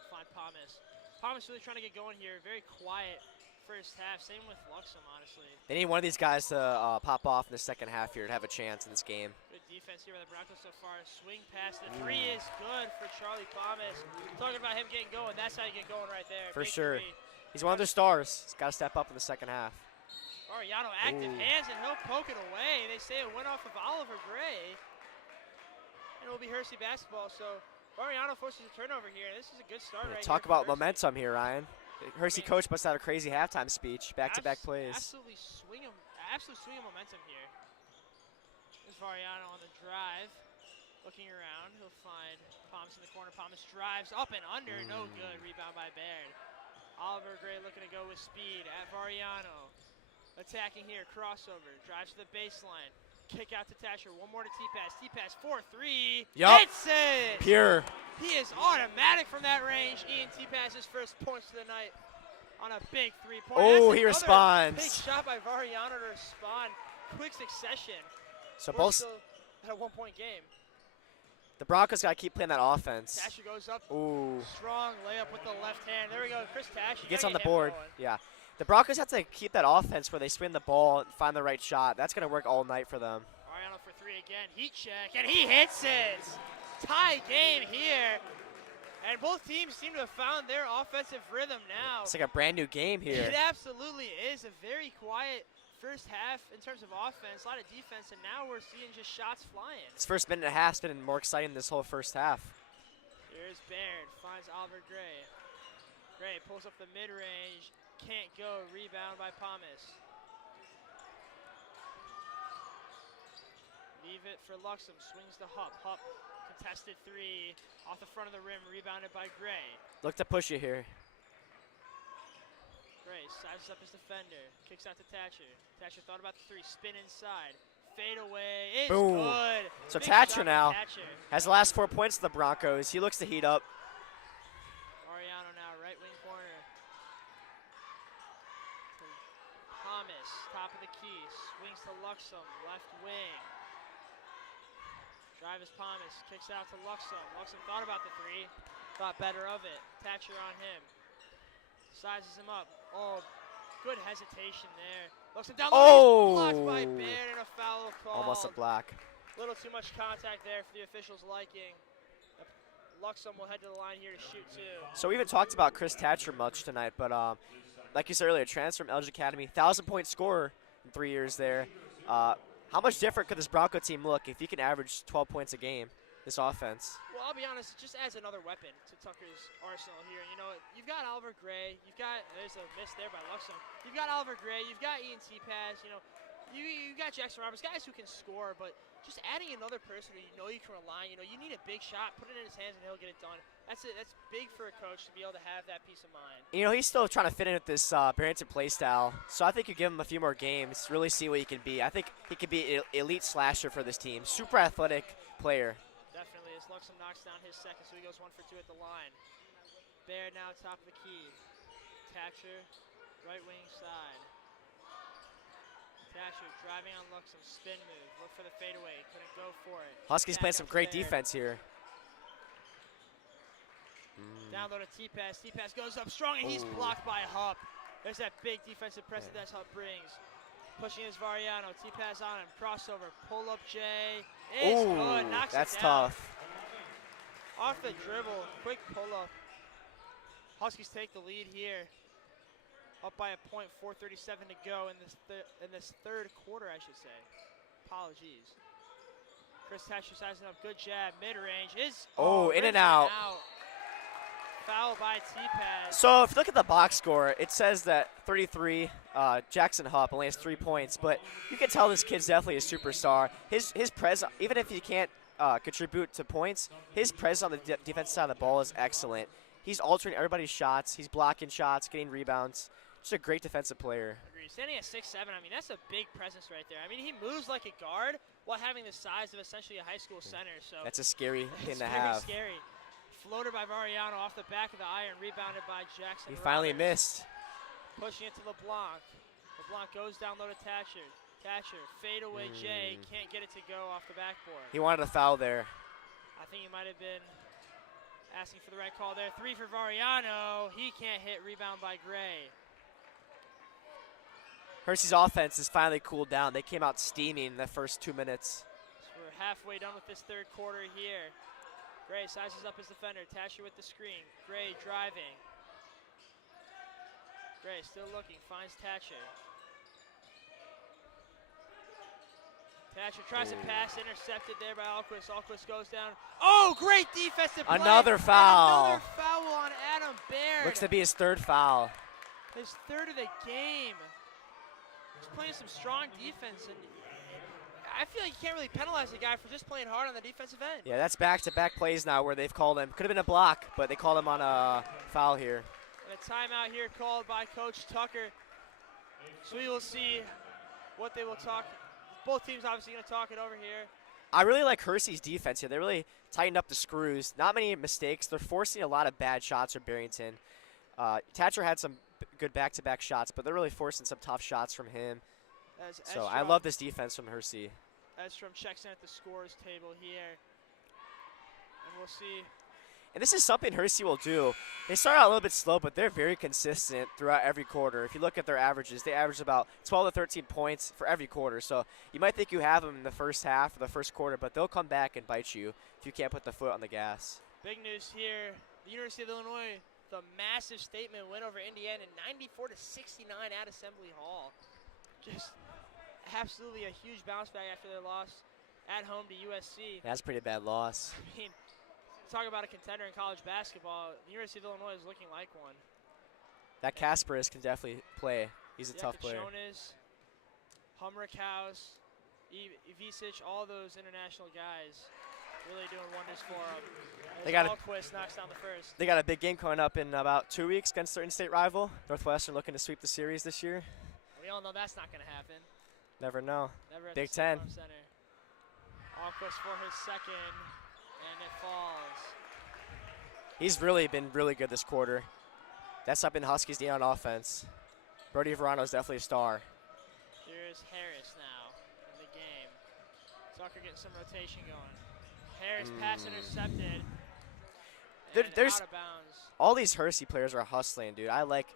Find Palmas. Palmas really trying to get going here. Very quiet first half. Same with Luxem, honestly. They need one of these guys to pop off in the second half here to have a chance in this game. Good defense here by the Broncos so far. Swing pass. The three is good for Charlie Palmas. Talking about him getting going. That's how you get going right there. For Big sure. three. He's one of their stars. He's got to step up in the second half. Mariano active hands, and he'll poke it away. They say it went off of Oliver Gray. And it will be Hersey basketball. So Mariano forces a turnover here. This is a good start right here. Talk about momentum here, Ryan. Hersey coach must have a crazy halftime speech. Back-to-back plays. Absolute swing of momentum here. There's Mariano on the drive. Looking around. He'll find Palmas in the corner. Palmas drives up and under. No good. Rebound by Baird. Oliver Gray looking to go with speed at Mariano. Attacking here. Crossover. Drives to the baseline. Kick out to Tasher. One more to T-Pass. T-Pass 4-3. Yup. Hits it! Pure. He is automatic from that range. Ian T-Pass's first points of the night on a big three-pointer. Oh, That's he another responds. Big shot by Variano to respond. Quick succession. So We're both still at a one-point game. the Broncos got to keep playing that offense. Tasher goes up. Ooh. Strong layup with the left hand. There we go. Chris Tasher. He gets on the board. Yeah. The Broncos have to keep that offense where they spin the ball and find the right shot. That's going to work all night for them. Mariano for 3 again. Heat check, and he hits it. Tie game here. And both teams seem to have found their offensive rhythm now. It's like a brand new game here. It absolutely is. A very quiet first half in terms of offense, a lot of defense, and now we're seeing just shots flying. This first minute and a half has been more exciting than this whole first half. Here's Baird, finds Oliver Gray. Gray pulls up the mid-range, can't go, rebound by Palmas. Leave it for Luxem, swings to Hupp. Hupp, contested 3, off the front of the rim, rebounded by Gray. Look to push you here. Gray sizes up his defender, kicks out to Thatcher. Thatcher thought about the 3, spin inside. Fade away, it's Boom. good. So Big Thatcher shot by now Thatcher. has the last 4 points of the Broncos. He looks to heat up. Mariano now, right wing corner. Thomas, top of the key, swings to Luxem, left wing. Drive is Palmas, kicks out to Luxem. Luxem thought about the 3, thought better of it. Thatcher on him. Sizes him up. Oh, good hesitation there. Luxem down low, blocked by Baird and a foul call. Almost a block. A little too much contact there for the officials' liking. Luxem will head to the line here to shoot 2. So we haven't talked about Chris Thatcher much tonight, but like you said earlier, transfer from Elgin Academy, 1,000-point scorer in 3 years there. How much different could this Bronco team look if he can average 12 points a game, this offense? Well, I'll be honest, it just adds another weapon to Tucker's arsenal here. You know, you've got Oliver Gray, there's a miss there by Luxem. You've got Oliver Gray, you've got Ian T-Paz, you know, you got Jackson Roberts, guys who can score, but just adding another person who you know you can rely on, you know, you need a big shot, put it in his hands and he'll get it done. That's big for a coach to be able to have that peace of mind. You know, he's still trying to fit in with this Barrington play style, so I think you give him a few more games, really see what he can be. I think he could be an elite slasher for this team. Super athletic player. Definitely, as Luxem knocks down his second, so he goes 1 for 2 at the line. Baird now top of the key. Thatcher, right wing side. Thatcher driving on Luxem, spin move, look for the fadeaway, couldn't go for it. Huskies playing some great defense here. Down low to T-Pass. T-Pass goes up strong, and he's blocked by Hupp. There's that big defensive pressure that Hupp brings. Pushing his Variano. T-Pass on him. Crossover. Pull-up J. It's good. Knocks that's it down. tough. Off the dribble. Quick pull-up. Huskies take the lead here. Up by a point, 4:37 to go in this third quarter, I should say. Apologies. Chris Thatcher sizing up, good jab, mid-range is in and out. Foul by T-Pad. So if you look at the box score, it says that 33, Jackson Hupp only has 3 points, but you can tell this kid's definitely a superstar. His presence, even if he can't contribute to points, his presence on the defensive side of the ball is excellent. He's altering everybody's shots. He's blocking shots, getting rebounds. Just a great defensive player. Agreed. Standing at 6'7", I mean, that's a big presence right there. I mean, he moves like a guard while having the size of essentially a high school center. So that's a scary thing to very have. Scary. Floater by Variano off the back of the iron, rebounded by Jackson. He finally missed. Pushing it to LeBlanc. LeBlanc goes down low to Thatcher. Thatcher, fadeaway J, can't get it to go off the backboard. He wanted a foul there. I think he might have been asking for the right call there. 3 for Variano. He can't hit, rebound by Gray. Hersey's offense has finally cooled down. They came out steaming in the first 2 minutes. So we're halfway done with this third quarter here. Gray sizes up his defender. Thatcher with the screen. Gray driving. Gray still looking, finds Thatcher. Thatcher tries to pass, intercepted there by Alquist. Alquist goes down. Oh, great defensive play. Another foul. Another foul on Adam Baird. Looks to be his 3rd foul. His 3rd of the game. He's playing some strong defense, and I feel like you can't really penalize a guy for just playing hard on the defensive end. Yeah, that's back-to-back plays now where they've called him. Could have been a block, but they called him on a foul here. And a timeout here called by Coach Tucker. So we will see what they will talk. Both teams obviously going to talk it over here. I really like Hersey's defense here. They really tightened up the screws. Not many mistakes. They're forcing a lot of bad shots from Barrington. Thatcher had some good back-to-back shots, but they're really forcing some tough shots from him. So I love this defense from Hersey. Edstrom checks in at the scores table here. And we'll see. And this is something Hersey will do. They start out a little bit slow, but they're very consistent throughout every quarter. If you look at their averages, they average about 12 to 13 points for every quarter. So you might think you have them in the first half or the first quarter, but they'll come back and bite you if you can't put the foot on the gas. Big news here. The University of Illinois, the massive statement win over Indiana, 94 to 69 at Assembly Hall. Just absolutely a huge bounce back after their loss at home to USC. That's a pretty bad loss. I mean, talk about a contender in college basketball. The University of Illinois is looking like one. That Kasparis can definitely play. He's a tough player. Kachonis, Humrickhouse, Ivisic, all those international guys really doing wonders for them. They got Alquist knocks down the first. They got a big game coming up in about 2 weeks against their in-state rival. Northwestern looking to sweep the series this year. We all know that's not going to happen. Never know. Never at Big the Ten. State Farm Center. Alquist for his second, and it falls. He's really been really good this quarter. That's something the Huskies need on offense. Brody Verano is definitely a star. Here's Harris now in the game. Tucker getting some rotation going. Harris pass intercepted. There's out of bounds. all these Hersey players are hustling, dude. I like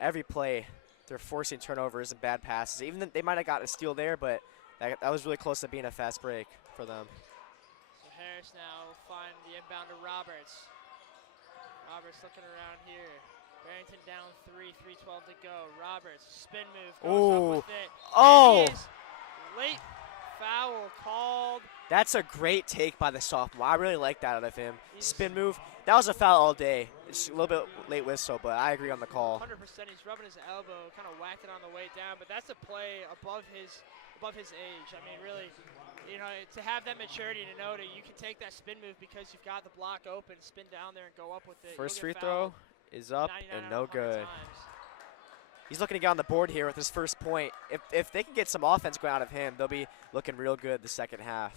every play. They're forcing turnovers and bad passes. Even though they might have gotten a steal there, but that was really close to being a fast break for them. So Harris now will find the inbound to Roberts. Roberts looking around here. Barrington down 3, 3:12 to go. Roberts, spin move, goes up with it. Oh! Late foul called. That's a great take by the sophomore. I really like that out of him. Spin move. That was a foul all day. It's a little bit late whistle, but I agree on the call. 100%. He's rubbing his elbow, kind of whacked it on the way down, but that's a play above his age. I mean, really, you know, to have that maturity to know that you can take that spin move because you've got the block open, spin down there and go up with it. First free throw is up and no good. Times. He's looking to get on the board here with his first point. If they can get some offense going out of him, they'll be looking real good the second half.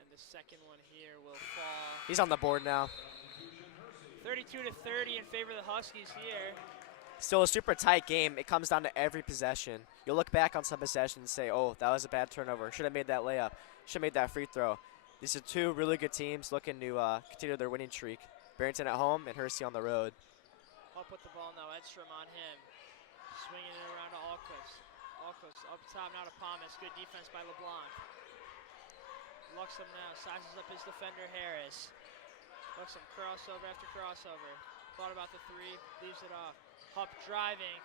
And the second one here will fall. He's on the board now. 32 to 30 in favor of the Huskies here. Still a super tight game. It comes down to every possession. You'll look back on some possessions and say, oh, that was a bad turnover. Should have made that layup. Should have made that free throw. These are two really good teams looking to continue their winning streak. Barrington at home and Hersey on the road. Up with the ball now. Edstrom on him. Swinging it around to Alquist. Alquist up top now to Palmas. Good defense by LeBlanc. Lucks him now. Sizes up his defender Harris. Looks some crossover after crossover. Thought about the three, leaves it off. Hupp driving,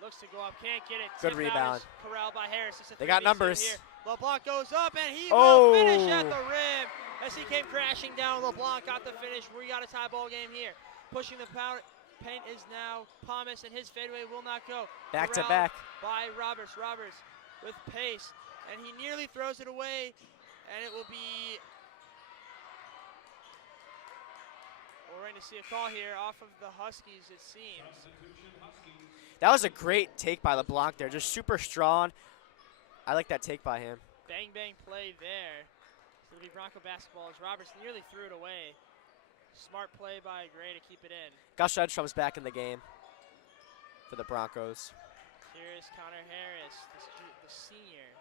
looks to go up, can't get it. Good rebound. Corralled by Harris. They got numbers. Here. LeBlanc goes up and he will finish at the rim. As he came crashing down, LeBlanc got the finish. We got a tie ball game here. Pushing the paint is now Thomas, and his fadeaway will not go. Back to Corralled back. By Roberts. Roberts with pace, and he nearly throws it away, and it will be. We're going to see a call here off of the Huskies, it seems. That was a great take by LeBlanc there, just super strong. I like that take by him. Bang, bang play there. It'll be Bronco basketball as Roberts nearly threw it away. Smart play by Gray to keep it in. Gus Edstrom's back in the game for the Broncos. Here's Connor Harris, the senior.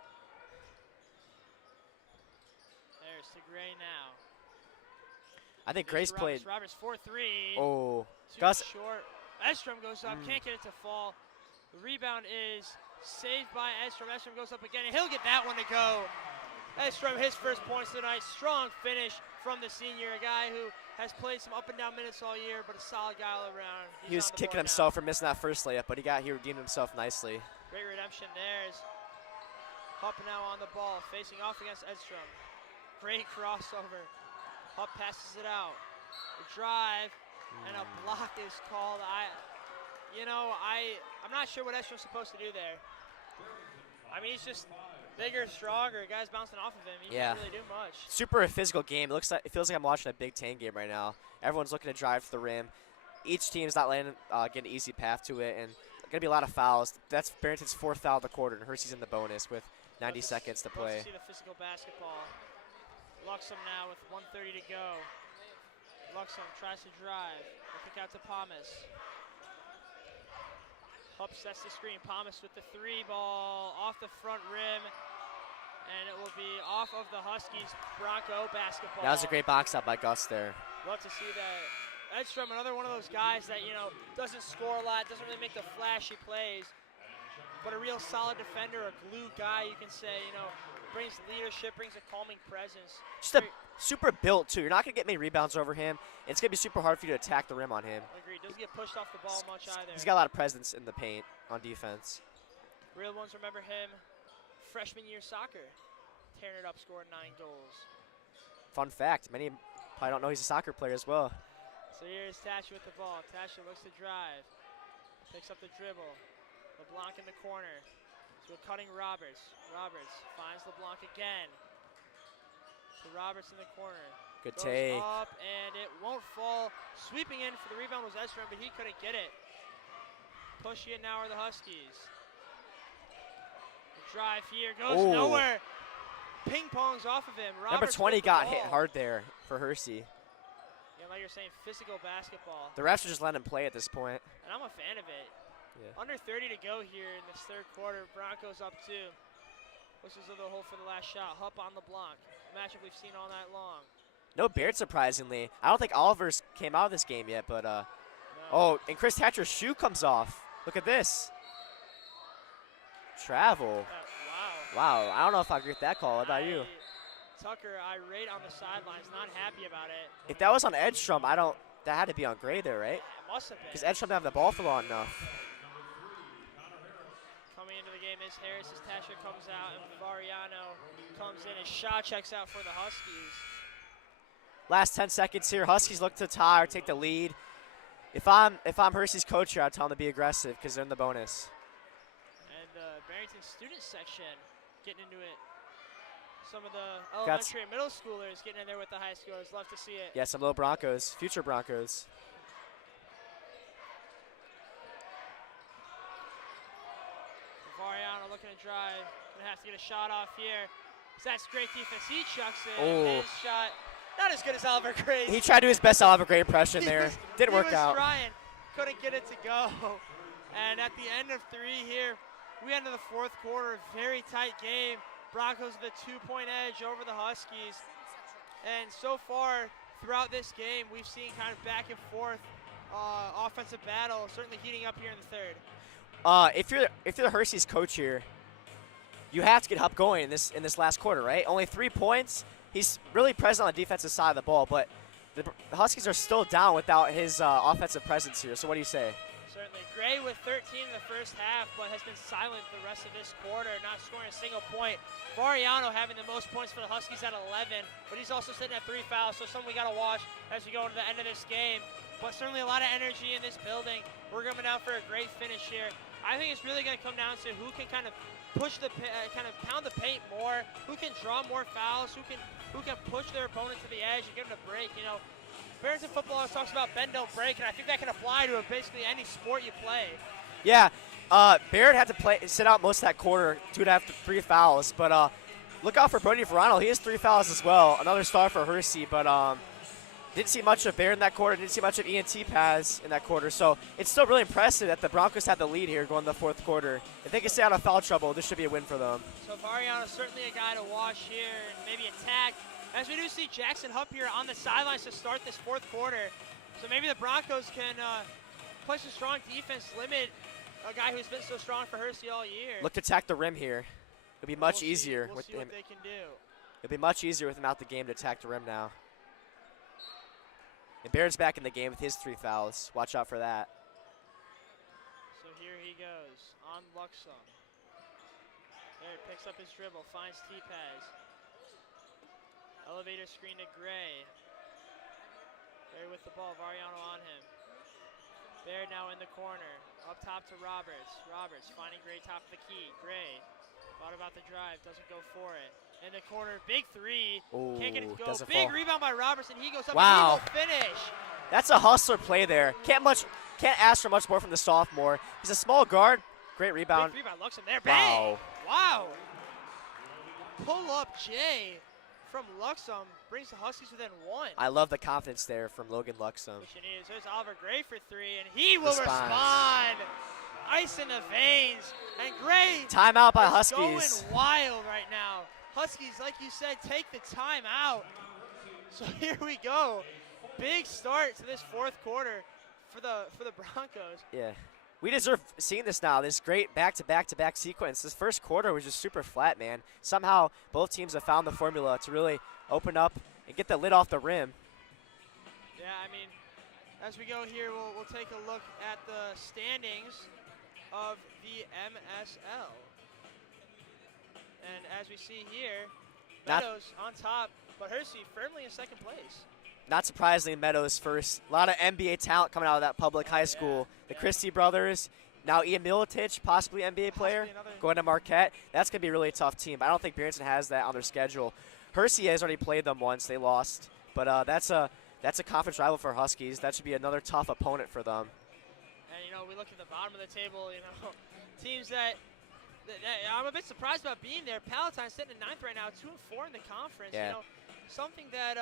Harris to Gray now. I think Gray's played. Roberts 4-3. Oh, Too Gus. short. Edstrom goes up, can't get it to fall. The rebound is saved by Edstrom. Edstrom goes up again, and he'll get that one to go. Edstrom, his first points tonight. Strong finish from the senior, a guy who has played some up and down minutes all year, but a solid guy all around. He was kicking himself for missing that first layup, but he redeemed himself nicely. Great redemption there. Hupp now on the ball, facing off against Edstrom. Great crossover. Hupp passes it out. The drive, and a block is called. I'm not sure what Edstrom's supposed to do there. I mean, he's just bigger, stronger. Guys bouncing off of him. He can't really do much. Super a physical game. It feels like I'm watching a Big Ten game right now. Everyone's looking to drive to the rim. Each team's not getting an easy path to it, and gonna be a lot of fouls. That's Barrington's fourth foul of the quarter, and Hersey's in the bonus with 90 seconds to play. See the physical basketball. Luxem now with 1:30 to go. Luxem tries to drive. They kick out to Palmas. Hupp sets the screen. Palmas with the three ball off the front rim. And it will be off of the Huskies Bronco basketball. That was a great box out by Gus there. Love to see that. Edstrom, another one of those guys that, doesn't score a lot, doesn't really make the flashy plays, but a real solid defender, a glue guy, you can say, brings leadership, brings a calming presence. Just a super built, too. You're not going to get many rebounds over him. It's going to be super hard for you to attack the rim on him. Agreed. Doesn't get pushed off the ball much either. He's got a lot of presence in the paint on defense. Real ones remember him freshman year soccer, tearing it up, scoring 9 goals. Fun fact, many probably don't know he's a soccer player as well. So here's Tasha with the ball. Tasha looks to drive, picks up the dribble. LeBlanc in the corner. So cutting Roberts. Roberts finds LeBlanc again. So Roberts in the corner. Good Goes take. up, and it won't fall. Sweeping in for the rebound was Edstrom, but he couldn't get it. Pushing it now are the Huskies. The drive here goes nowhere. Ping pongs off of him. Roberts Number 20 got hit ball. hard there for Hersey. Yeah, like you're saying, physical basketball. The refs are just letting him play at this point. And I'm a fan of it. Yeah. Under 30 to go here in this third quarter. Broncos up 2. Pushes to the hole for the last shot. Hupp on the block. Matchup we've seen all night long. No Baird, surprisingly. I don't think Oliver's came out of this game yet, but No. oh, and Chris Hatcher's shoe comes off. Look at this. Travel. Wow. Wow, I don't know if I agree with that call. What about you? Tucker irate on the sidelines, not happy about it. If that was on Edstrom, that had to be on Gray there, right? It must have been. Because Edstrom didn't have the ball for long enough. Coming into the game is Harris as Tasha comes out, and Variano comes in. His shot checks out for the Huskies. Last 10 seconds here. Huskies look to tie or take the lead. If I'm Hersey's coach here, I'd tell him to be aggressive because they're in the bonus. And the Barrington student section getting into it. Some of the elementary and middle schoolers getting in there with the high scores. Love to see it. Yeah, some little Broncos, future Broncos. Variano looking to drive. Gonna have to get a shot off here. That's great defense. He chucks it. Oh. His shot, not as good as Oliver Gray's. He tried to do his best Oliver Gray impression there. Didn't work out. He was trying. Couldn't get it to go. And at the end of 3 here, we enter the fourth quarter. Very tight game. Broncos with a 2-point edge over the Huskies. And so far throughout this game, we've seen kind of back and forth offensive battle, certainly heating up here in the third. If you're the Hersey's coach here, you have to get Hupp going in this last quarter, right? Only 3 points. He's really present on the defensive side of the ball, but the Huskies are still down without his offensive presence here. So what do you say? Certainly. Gray with 13 in the first half, but has been silent the rest of this quarter, not scoring a single point. Variano having the most points for the Huskies at 11, but he's also sitting at 3 fouls, so something we got to watch as we go into the end of this game. But certainly a lot of energy in this building. We're coming out for a great finish here. I think it's really going to come down to who can kind of push the, kind of pound the paint more, who can draw more fouls, who can push their opponent to the edge and give them a break. You know, Barrington football always talks about bend, don't break, and I think that can apply to basically any sport you play. Yeah, Barrett had to sit out most of that quarter, 2.5 to 3 fouls. But look out for Brody Verano. He has 3 fouls as well. Another star for Hersey, but didn't see much of Barrett in that quarter. Didn't see much of ENT Paz in that quarter. So it's still really impressive that the Broncos had the lead here going to the 4th quarter. If they can stay out of foul trouble, this should be a win for them. So Variano certainly a guy to watch here and maybe attack. As we do see Jackson Hupp here on the sidelines to start this 4th quarter. So maybe the Broncos can push a strong defense, limit a guy who's been so strong for Hersey all year. Look to attack the rim here. It'll be much easier with him. What they can do. It'll be much easier with him out the game to attack the rim now. And Barrett's back in the game with his 3 fouls. Watch out for that. So here he goes on Luxem. Barrett picks up his dribble, finds T-Paz. Elevator screen to Gray. Gray with the ball, Variano on him. Baird now in the corner, up top to Roberts. Roberts finding Gray top of the key. Gray thought about the drive, doesn't go for it. In the corner, big 3. Ooh, can't get it to go. fall. Big rebound by Roberts, and he goes up wow. and he will finish. That's a hustler play there. Can't ask for much more from the sophomore. He's a small guard. Great rebound. Big 3 by Luxem there. Wow. Bang! Wow. Pull up Jay from Luxem brings the Huskies within 1. I love the confidence there from Logan Luxem. There's Oliver Gray for 3, and he will respond. Ice in the veins, and Gray timeout by is Huskies. Going wild right now. Huskies, like you said, take the time out. So here we go. Big start to this 4th quarter for the Broncos. Yeah. We deserve seeing this now, this great back-to-back-to-back sequence. This first quarter was just super flat, man. Somehow both teams have found the formula to really open up and get the lid off the rim. Yeah, I mean, as we go here, we'll take a look at the standings of the MSL. And as we see here, Meadows on top, but Hersey firmly in 2nd place. Not surprisingly, Meadows first. A lot of NBA talent coming out of that public high school. The Christie brothers, now Ian Milicic, possibly NBA player, going to Marquette. That's going to be a really tough team. But I don't think Barrington has that on their schedule. Hersey has already played them once. They lost. But that's a conference rival for Huskies. That should be another tough opponent for them. And, you know, we look at the bottom of the table, you know, teams that I'm a bit surprised about being there. Palatine's sitting in 9th right now, 2-4 in the conference. Yeah. You know, something that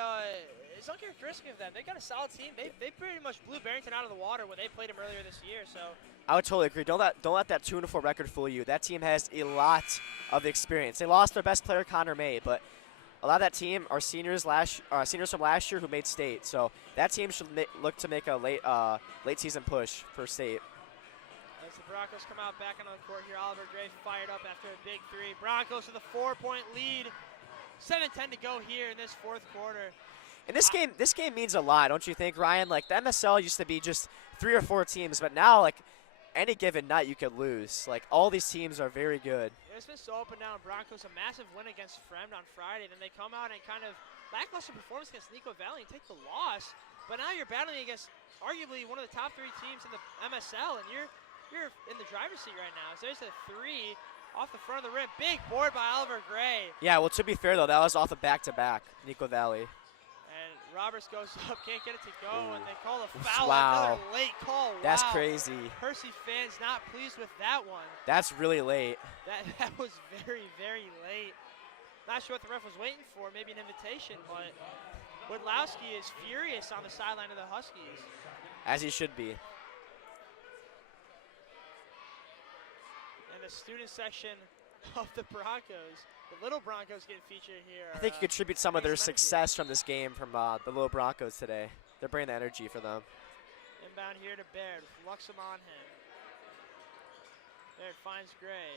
is uncharacteristic of them. They got a solid team. They pretty much blew Barrington out of the water when they played him earlier this year. So I would totally agree. Don't let that 2-4 record fool you. That team has a lot of experience. They lost their best player, Connor May, but a lot of that team are seniors from last year who made state. So that team should look to make a late season push for state. As the Broncos come out back on the court here, Oliver Gray fired up after a big 3. Broncos with a 4-point lead. 7:10 to go here in this 4th quarter. And this game means a lot, don't you think, Ryan? Like, the MSL used to be just 3 or 4 teams, but now, like, any given night you could lose. Like, all these teams are very good. It's been so up and down. Broncos a massive win against Fremd on Friday. Then they come out and kind of lackluster performance against Nico Valley and take the loss. But now you're battling against arguably one of the top 3 teams in the MSL, and you're in the driver's seat right now. So there's a 3 off the front of the rim. Big board by Oliver Gray. Yeah, well, to be fair, though, that was off a back-to-back, Nico Valley. And Roberts goes up, can't get it to go, and they call a foul. Wow. Another late call. That's wow. crazy. Hersey fans not pleased with that one. That's really late. That was very, very late. Not sure what the ref was waiting for, maybe an invitation, but Woodlowski is furious on the sideline of the Huskies. As he should be. And the student section of the Broncos, the little Broncos getting featured here. I think you contribute some of their success from this game from the little Broncos today. They're bringing the energy for them. Inbound here to Baird. Luxem on him. Baird finds Gray.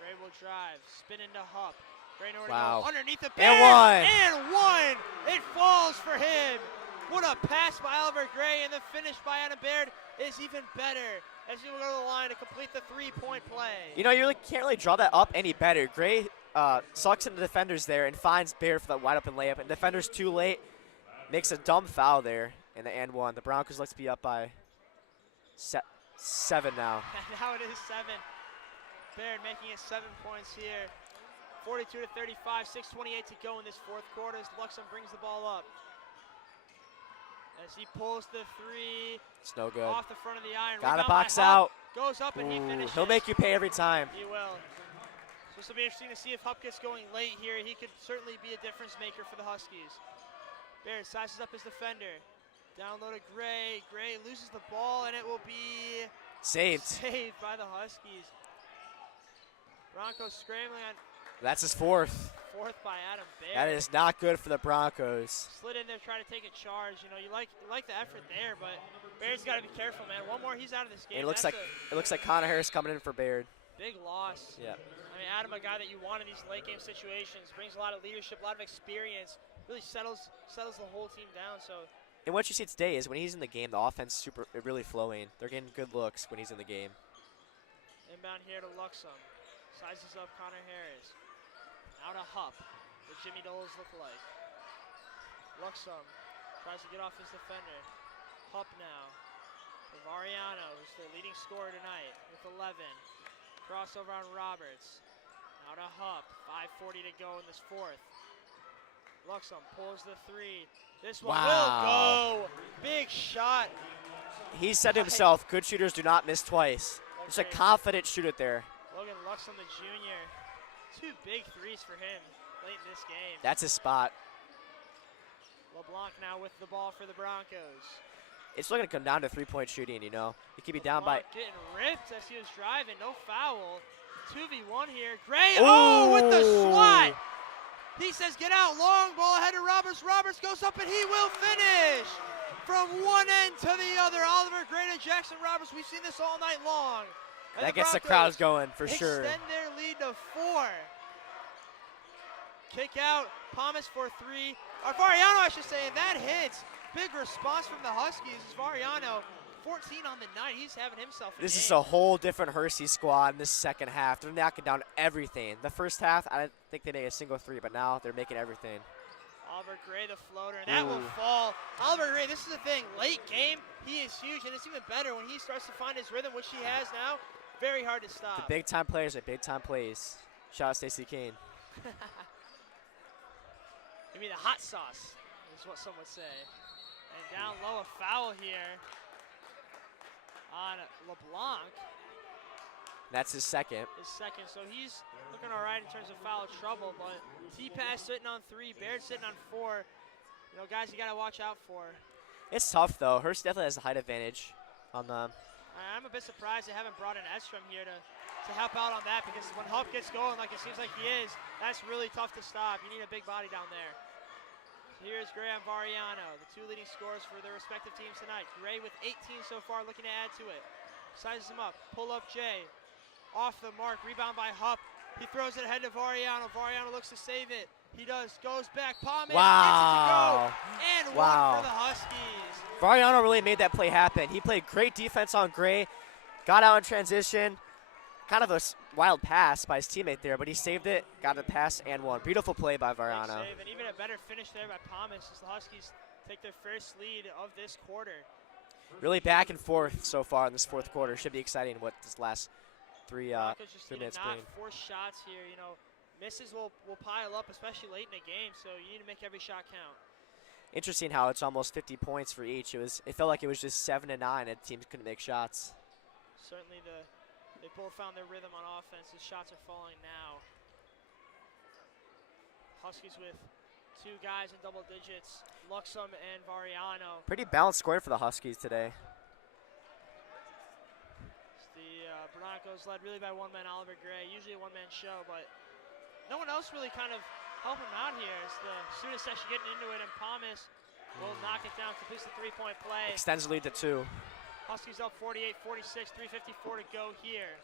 Gray will drive. Spin into Hupp. Gray nowhere to Wow. go. Underneath the And Baird. one. And one. It falls for him. What a pass by Oliver Gray, and the finish by Adam Baird is even better as he will go to the line to complete the three-point play. You know, you really can't really draw that up any better. Gray sucks into the defenders there and finds Baird for that wide-open layup. And defender's too late. Makes a dumb foul there in the and one. The Broncos look to be up by 7 now. And now it is 7. Baird making it 7 points here. 42 to 35, 6:28 to go in this fourth quarter as Luxem brings the ball up. As he pulls the three. It's no good. Off the front of the iron. Gotta Rebound box by Hupp. out. Goes up and he finishes. He'll make you pay every time. He will. So this will be interesting to see if Hupp gets going late here. He could certainly be a difference maker for the Huskies. Baird sizes up his defender. Down low to Gray. Gray loses the ball and it will be saved by the Huskies. Broncos scrambling on. That's his fourth. Fourth by Adam Baird. That is not good for the Broncos. Slid in there trying to take a charge. You know, you like the effort there, but Baird's got to be careful, man. One more, he's out of this game. And it looks like Connor Harris coming in for Baird. Big loss. Yeah. I mean, Adam, a guy that you want in these late game situations, brings a lot of leadership, a lot of experience, really settles the whole team down. So. And what you see today is when he's in the game, the offense really flowing. They're getting good looks when he's in the game. Inbound here to Luxem. Sizes up Connor Harris. Now to Hupp. What Jimmy Doles look like. Luxem tries to get off his defender. Hupp now. For Variano, who's their leading scorer tonight with 11. Crossover on Roberts. Now to Hupp. 5:40 to go in this fourth. Luxem pulls the three. This one will go. Big shot. He said to himself, good shooters do not miss twice. Just a confident shoot it there. Logan Luxem, the junior. 2 big threes for him late in this game. That's his spot. LeBlanc now with the ball for the Broncos. It's looking to come down to three-point shooting, you know. You could be down by. Getting ripped as he was driving. No foul. 2v1 here. Gray. Oh, with the swat. He says, get out. Long ball ahead of Roberts. Roberts goes up and he will finish. From one end to the other. Oliver Gray to Jackson Roberts. We've seen this all night long. And that gets the crowds going for sure. Extend their lead to 4. Kick out. Thomas for 3. Or Variano, I should say. And that hits. Big response from the Huskies. Variano, 14 on the night. He's having himself a This game. is a whole different Hersey squad in this second half. They're knocking down everything. The first half, I didn't think they made a single three, but now they're making everything. Oliver Gray, the floater, and that will fall. Oliver Gray, this is the thing. Late game, he is huge, and it's even better when he starts to find his rhythm, which he has now. Very hard to stop. The big-time players are big-time plays. Shout out Stacey Kane. Give me the hot sauce, is what some would say. And down low, a foul here on LeBlanc. That's his second. So he's looking all right in terms of foul trouble, but T-Pass sitting on 3, Baird sitting on 4. You know, guys, you got to watch out for. It's tough, though. Hersey definitely has the height advantage on them. I'm a bit surprised they haven't brought in Edstrom here to help out on that, because when Hupp gets going like it seems like he is, that's really tough to stop. You need a big body down there. Here's Gray and Variano, the 2 leading scorers for their respective teams tonight. Gray with 18 so far, looking to add to it. Sizes him up, pull up Jay. Off the mark, rebound by Hupp. He throws it ahead to Variano. Variano looks to save it. He does, goes back, Palmer gets it to go. And one for the Huskies. Variano really made that play happen. He played great defense on Gray, got out in transition. Kind of a wild pass by his teammate there, but he saved it, got a pass and one. Beautiful play by Variano. Save, and even a better finish there by Thomas as the Huskies take their first lead of this quarter. Really back and forth so far in this fourth quarter. Should be exciting what this last 3 minutes bring. Force shots here. You know, misses will pile up, especially late in the game, so you need to make every shot count. Interesting how it's almost 50 points for each. It felt like it was just 7 to 9 and teams couldn't make shots. Certainly they both found their rhythm on offense. The shots are falling now. Huskies with 2 guys in double digits, Luxem and Variano. Pretty balanced scoring for the Huskies today. The Broncos led really by one man, Oliver Gray. Usually a one-man show, but no one else really kind of helping him out here as the student section getting into it, and Thomas will knock it down to complete the 3-point play. Extends the lead to 2. Huskies up 48-46, 3:54 to go here.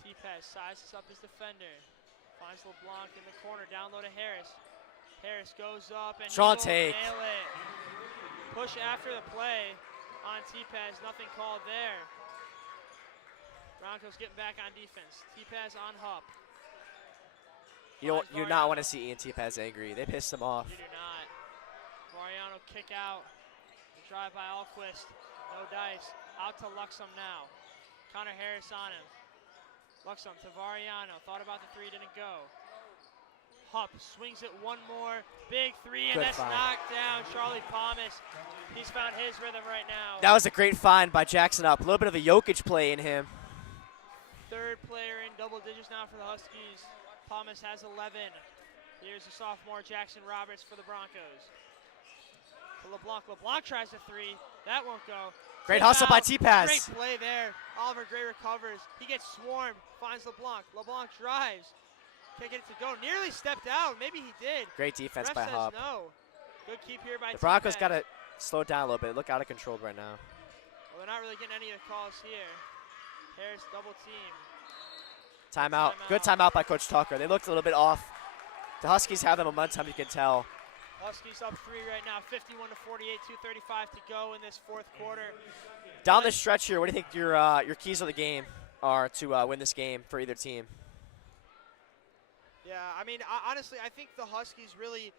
T-Pass sizes up his defender. Finds LeBlanc in the corner, down low to Harris. Harris goes up and Strong he will take. nail it. Push after the play on T-Paz, nothing called there. Broncos getting back on defense. T-Paz on Hupp. You do not want to see Ian T-Paz angry. They pissed him off. You do not. Variano kick out. The drive by Alquist. No dice. Out to Luxem now. Connor Harris on him. Luxem to Variano. Thought about the three, didn't go. Hupp swings it one more. Big three, and Good that's find. knocked down. Charlie Palmas. He's found his rhythm right now. That was a great find by Jackson Up. A little bit of a Jokic play in him. Third player in double digits now for the Huskies. Palmas has 11. Here's the sophomore Jackson Roberts for the Broncos. To LeBlanc. LeBlanc tries a three. That won't go. Great Tip hustle by out. T-Paz. Great play there. Oliver Gray recovers. He gets swarmed. Finds LeBlanc. LeBlanc drives. Can't get it to go. Nearly stepped out. Maybe he did. Great defense Ref by says Hupp. no. Good keep here by The Broncos T-Paz. got to slow it down a little bit. Look out of control right now. Well, they're not really getting any of the calls here. Harris double team. Timeout. Good timeout by Coach Tucker. They looked a little bit off. The Huskies have the momentum, you can tell. Huskies up three right now, 51-48, 2:35 to go in this fourth quarter. Down the stretch here, what do you think your keys of the game are to win this game for either team? Yeah, I mean, honestly, I think the Huskies really,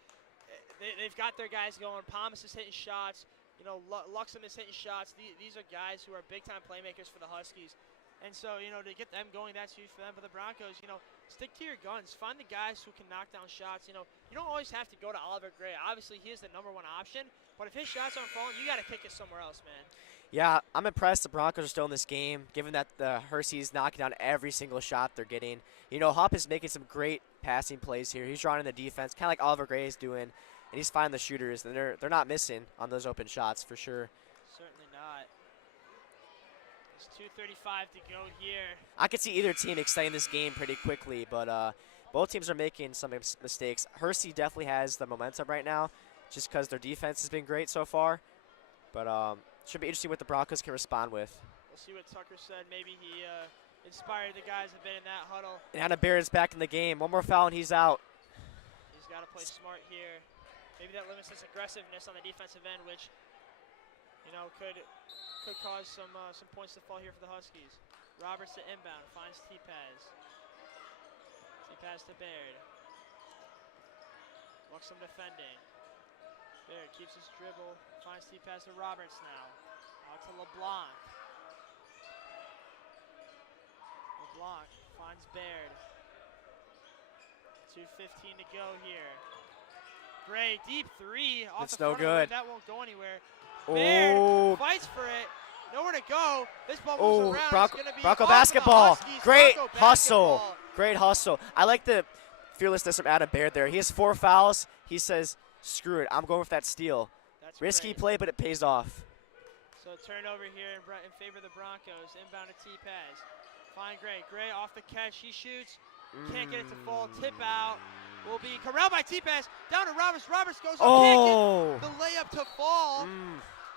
they've got their guys going. Palmas is hitting shots. You know, Luxem is hitting shots. These are guys who are big-time playmakers for the Huskies. And so, you know, to get them going, that's huge for them. But the Broncos, you know, stick to your guns. Find the guys who can knock down shots. You know, you don't always have to go to Oliver Gray. Obviously, he is the #1 option. But if his shots aren't falling, you got to kick it somewhere else, man. Yeah, I'm impressed the Broncos are still in this game, given that the Hersey's knocking down every single shot they're getting. You know, Hupp is making some great passing plays here. He's drawing in the defense, kind of like Oliver Gray is doing, and he's finding the shooters, and they're not missing on those open shots for sure. Certainly not. It's 2:35 to go here. I could see either team extending this game pretty quickly, but both teams are making some mistakes. Hersey definitely has the momentum right now, just because their defense has been great so far. But should be interesting what the Broncos can respond with. We'll see what Tucker said. Maybe he inspired the guys that have been in that huddle. And Anna Barrett's back in the game. One more foul and he's out. He's got to play smart here. Maybe that limits his aggressiveness on the defensive end, which, you know, could cause some points to fall here for the Huskies. Roberts to inbound, finds T-Paz. T-Paz to Baird. Luxem defending. Baird keeps his dribble, finds T-Paz to Roberts now. Out to LeBlanc. LeBlanc finds Baird. 2:15 to go here. Gray, deep three off It's the no front of the rim. good. That won't go anywhere. Oh. Baird fights for it. Nowhere to go. This ball moves around. Bronco, It's gonna be Bronco off of the basketball. Huskies. Great Bronco hustle. basketball. Great hustle. I like the fearlessness from Adam Baird there. He has 4 fouls. He says, screw it. I'm going with that steal. That's Risky great. play, but it pays off. So turnover here in favor of the Broncos. Inbound to T-Paz. Find Gray. Gray off the catch. He shoots. Can't get it to fall. Tip out. Will be corralled by T-Pass. Down to Roberts. Roberts goes up. Oh. Can't get the layup to fall.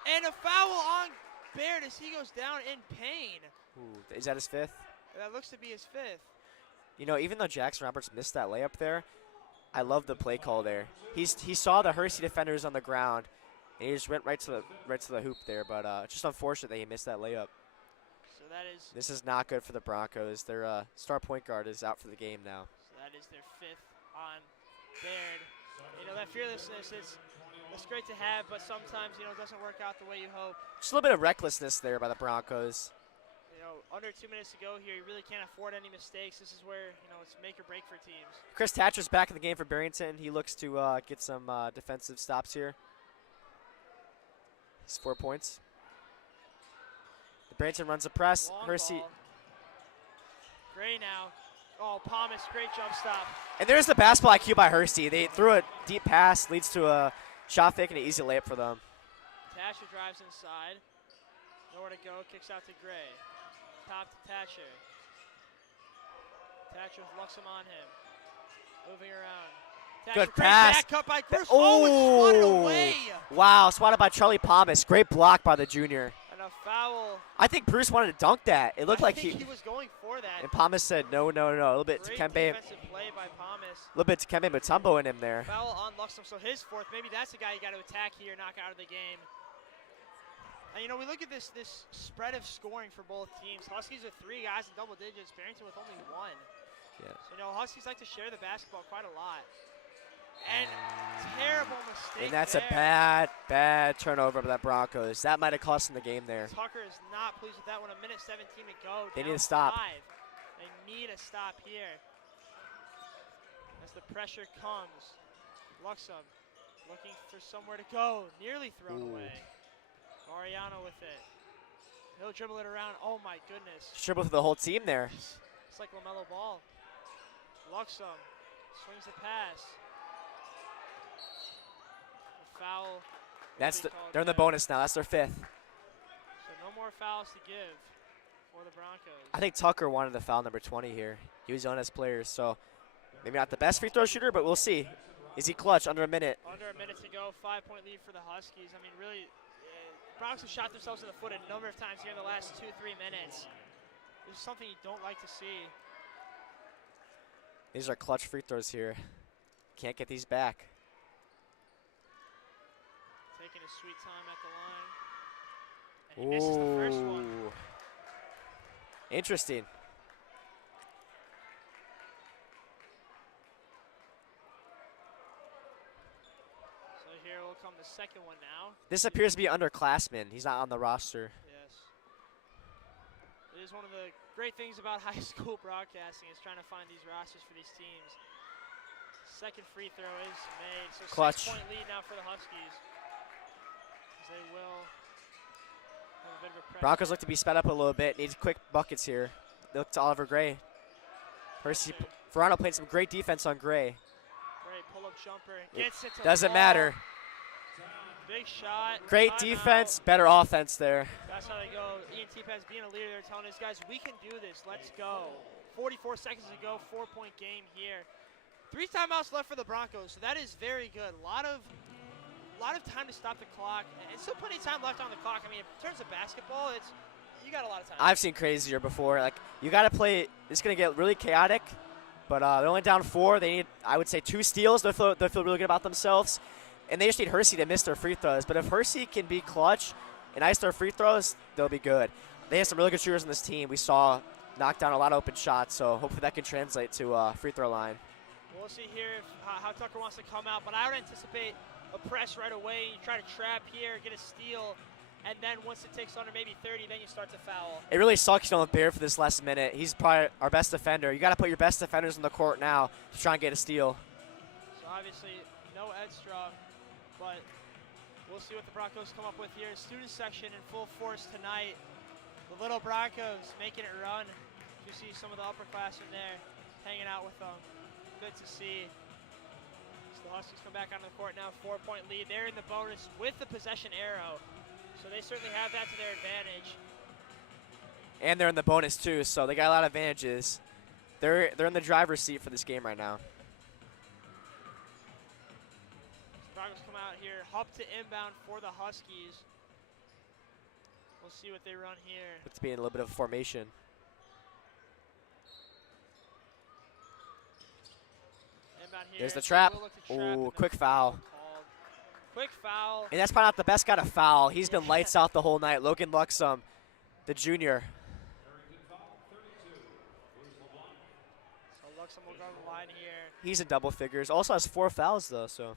And a foul on Baird as he goes down in pain. Ooh, is that his 5th? That looks to be his 5th. You know, even though Jackson Roberts missed that layup there, I love the play call there. He saw the Hersey defenders on the ground, and he just went right to the hoop there. But it's just unfortunate that he missed that layup. So that is. This is not good for the Broncos. Their star point guard is out for the game now. So that is their 5th on Baird. You know, that fearlessness is great to have, but sometimes, you know, it doesn't work out the way you hope. Just a little bit of recklessness there by the Broncos. You know, under 2 minutes to go here, you really can't afford any mistakes. This is where, you know, it's make or break for teams. Chris Thatcher's back in the game for Barrington. He looks to get some defensive stops here. He's 4 points. Barrington runs a press. Long Hersey. ball. Gray now. Oh, Palmas, great jump stop. And there's the basketball IQ by Hersey. They threw a deep pass, leads to a shot fake and an easy layup for them. Thatcher drives inside. Nowhere to go, kicks out to Gray. Top to Thatcher. Thatcher with Luxem on him. Moving around. Thatcher, Good great pass. back cut by Cruz. Oh, it's swatted away. Wow, swatted by Charlie Palmas. Great block by the junior. And a foul. I think Bruce wanted to dunk that. It looked I like think he was going for that. And Palmas said, no. A little bit to Great Kembe. defensive play by by Palmas. A little bit to Kembe Mutombo in him there. Foul on Luxem, so his fourth. Maybe that's the guy you got to attack here, knock out of the game. And you know, we look at this spread of scoring for both teams. Huskies with 3 guys in double digits, Barrington with only 1. Yeah. So, you know, Huskies like to share the basketball quite a lot. And terrible mistake. And that's there. a bad turnover by the Broncos. That might have cost them the game there. Tucker is not pleased with that one. 1:17 to go. They Down need to stop. 5. They need a stop here. As the pressure comes, Luxem looking for somewhere to go. Nearly thrown away. Mariano with it. He'll dribble it around. Oh my goodness. Dribble through the whole team there. It's like LaMelo Ball. Luxem swings the pass. The foul. They're in the bonus now. That's their 5th. So no more fouls to give for the Broncos. I think Tucker wanted the foul number 20 here. He was on his players, so maybe not the best free throw shooter, but we'll see. Is he clutch under a minute? Under a minute to go. 5-point lead for the Huskies. I mean, really, Broncos have shot themselves in the foot a number of times here in the last 2-3 minutes. This is something you don't like to see. These are clutch free throws here. Can't get these back. Taking his sweet time at the line. And he misses the first one. Interesting. So here will come the second one now. This appears to be underclassman. He's not on the roster. Yes. It is one of the great things about high school broadcasting is trying to find these rosters for these teams. Second free throw is made. So Clutch. 6-point lead now for the Huskies. As they will have a bit of a pressure. Broncos look to be sped up a little bit. Needs quick buckets here. They look to Oliver Gray. Verano played some great defense on Gray. Great pull-up jumper. Gets it to Doesn't Ball. matter. Big shot. Great Timeout. defense, better offense there. That's how they go. Ian T-Paz being a leader, they're telling us, guys, we can do this. Let's go. 44 seconds to go, 4-point game here. 3 timeouts left for the Broncos, so that is very good. A lot of time to stop the clock, and still plenty of time left on the clock. I mean, in terms of basketball, you got a lot of time. I've seen crazier before. Like, you got to play. It's going to get really chaotic, but they're only down 4. They need, I would say, 2 steals. They'll feel really good about themselves. And they just need Hersey to miss their free throws. But if Hersey can be clutch and ice their free throws, they'll be good. They have some really good shooters on this team. We saw knock down a lot of open shots, so hopefully that can translate to free throw line. We'll see here how Tucker wants to come out, but I would anticipate a press right away. You try to trap here, get a steal, and then once it takes under maybe 30, then you start to foul. It really sucks you don't have Bear for this last minute. He's probably our best defender. You got to put your best defenders on the court now to try and get a steal. So obviously no Edstrom, but we'll see what the Broncos come up with here. Student section in full force tonight. The little Broncos making it run. You see some of the upperclassmen there hanging out with them. Good to see. So the Huskies come back onto the court now, 4-point lead. They're in the bonus with the possession arrow. So they certainly have that to their advantage. And they're in the bonus too, so they got a lot of advantages. They're in the driver's seat for this game right now. So Broncos come out here, hop to inbound for the Huskies. We'll see what they run here. It's being a little bit of formation. Inbound here. There's the trap. Ooh, quick foul. Quick foul. And that's probably not the best guy to foul. He's been lights out the whole night. Logan Luxem, the junior. So Luxem will go to the line here. He's in double figures. Also has 4 fouls though, so.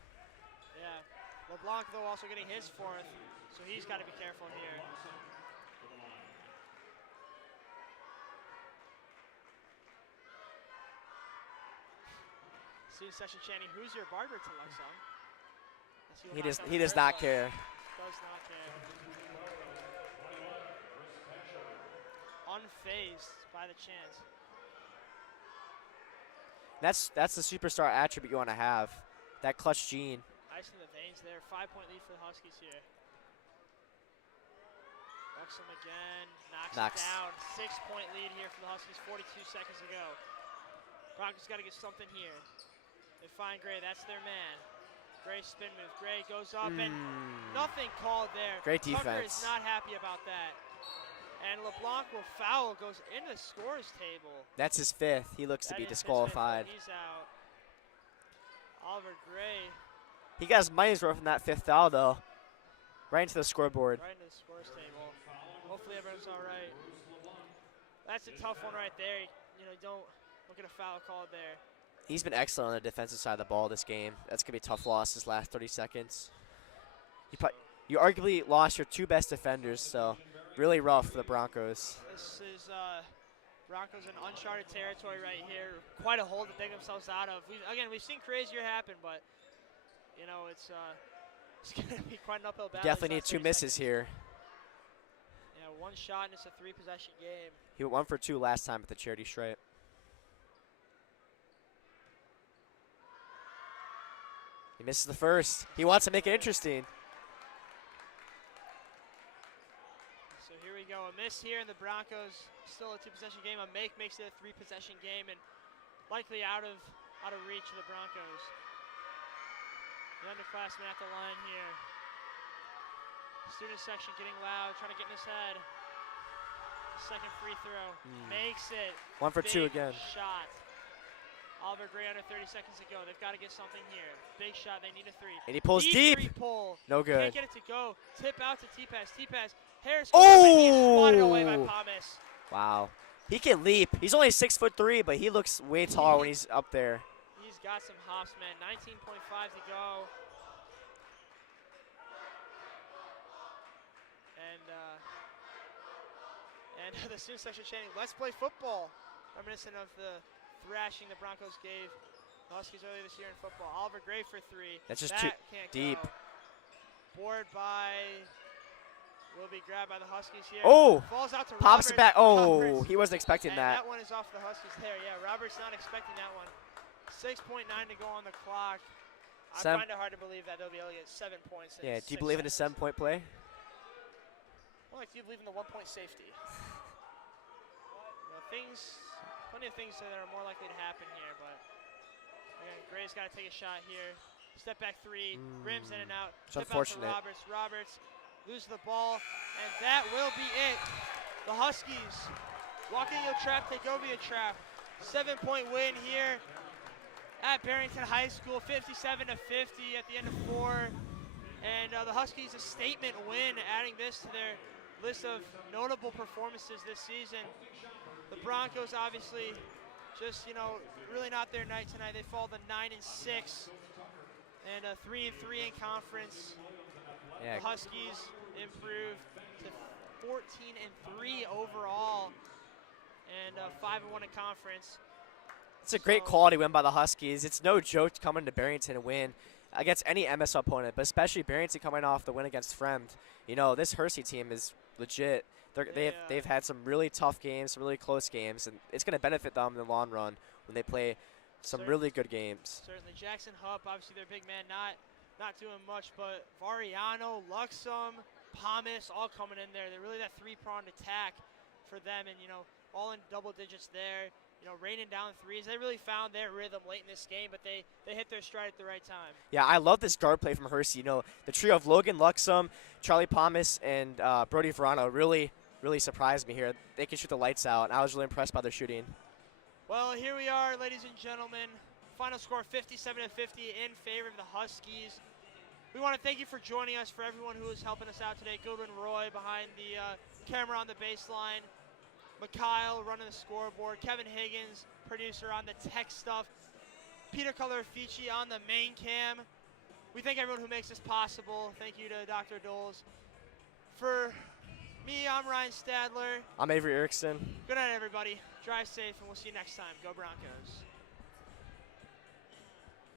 Yeah. LeBlanc though also getting his 4th, so he's got to be careful here. Student session chanting, "Who's your barber?" to Luxem. He does not care. Does not care. Unfazed by the chance. That's the superstar attribute you want to have. That clutch gene. Ice in the veins there. 5-point lead for the Huskies here. Luxem again. Knocks it down. 6-point lead here for the Huskies. 42 seconds to go. Broncos got to get something here. They find Gray. That's their man. Gray spin move. Gray goes up and nothing called there. Great defense. Tucker is not happy about that. And LeBlanc will foul, goes into the scorer's table. That's his 5th. He looks to be disqualified. He's out. Oliver Gray He got his money's worth from that 5th foul, though. Right into the scoreboard. right into the scores table. Hopefully everyone's all right. That's a tough one right there. You know, don't get a foul called there. He's been excellent on the defensive side of the ball this game. That's going to be a tough loss this last 30 seconds. You arguably lost your 2 best defenders, so really rough for the Broncos. This is Broncos in uncharted territory right here. Quite a hole to dig themselves out of. We've seen crazier happen, but you know it's going to be quite an uphill battle. Definitely need 2 misses here. Yeah, 1 shot and it's a 3-possession game. He went 1 for 2 last time at the charity stripe. He misses the first. He wants to make it interesting. So here we go. A miss here, and the Broncos still a 2-possession game. A make makes it a 3-possession game, and likely out of reach of the Broncos. The underclassmen at the line here. Student section getting loud, trying to get in his head. Second free throw. Makes it. 1 for 2 Big again. Shot. Oliver Gray under 30 seconds to go. They've got to get something here. Big shot. They need a 3. And he pulls deep. 3 pull. No good. Can't get it to go. Tip out to T-pass. T-pass. Harris. Oh! He's swatted away by Thomas. Wow. He can leap. He's only 6'3", but he looks way taller when he's up there. He's got some hops, man. 19.5 to go. And the student section chanting, "Let's play football," reminiscent of the thrashing the Broncos gave the Huskies earlier this year in football. Oliver Gray for 3. That's just that too can't deep. Go. Board will be grabbed by the Huskies here. Oh! Falls out to Pops Roberts. it back. Oh, Roberts. he wasn't expecting And that. that one is off the Huskies there. Yeah, Roberts not expecting that one. 6.9 to go on the clock. I find it hard to believe that they'll be able to get 7 points. Yeah, do you believe in a 7-point play? Well, do you believe in the 1-point safety? Plenty of things that are more likely to happen here, but again, Gray's got to take a shot here. Step back 3, rims in and out. It's Tip unfortunate. out to Roberts loses the ball, and that will be it. The Huskies walking your trap, take over your trap. 7-point win here at Barrington High School, 57-50 at the end of 4. And the Huskies a statement win, adding this to their list of notable performances this season. The Broncos obviously just, really not their night tonight. They fall to 9-6 and 3-3 in conference. Yeah. The Huskies improved to 14-3 overall and 5-1 in conference. It's a great quality win by the Huskies. It's no joke to come into Barrington and win against any MSL opponent, but especially Barrington coming off the win against Fremd. This Hersey team is legit. They've had some really tough games, some really close games, and it's going to benefit them in the long run when they play some really good games. Certainly. Jackson Hupp, obviously their big man, not doing much, but Variano, Luxem, Pomis, all coming in there. They're really that 3-pronged attack for them, and, all in double digits there. Raining down threes. They really found their rhythm late in this game, but they hit their stride at the right time. Yeah, I love this guard play from Hersey. The trio of Logan Luxem, Charlie Pomis, and Brody Verano really surprised me here. They can shoot the lights out, and I was really impressed by their shooting. Well, here we are, ladies and gentlemen. Final score 57-50 in favor of the Huskies. We want to thank you for joining us, for everyone who is helping us out today. Goodwin Roy behind the camera on the baseline. Mikhail running the scoreboard. Kevin Higgins, producer on the tech stuff. Peter Colorifici on the main cam. We thank everyone who makes this possible. Thank you to Dr. Doles. For me, I'm Ryan Stadler. I'm Avery Erickson. Good night, everybody. Drive safe, and we'll see you next time. Go Broncos.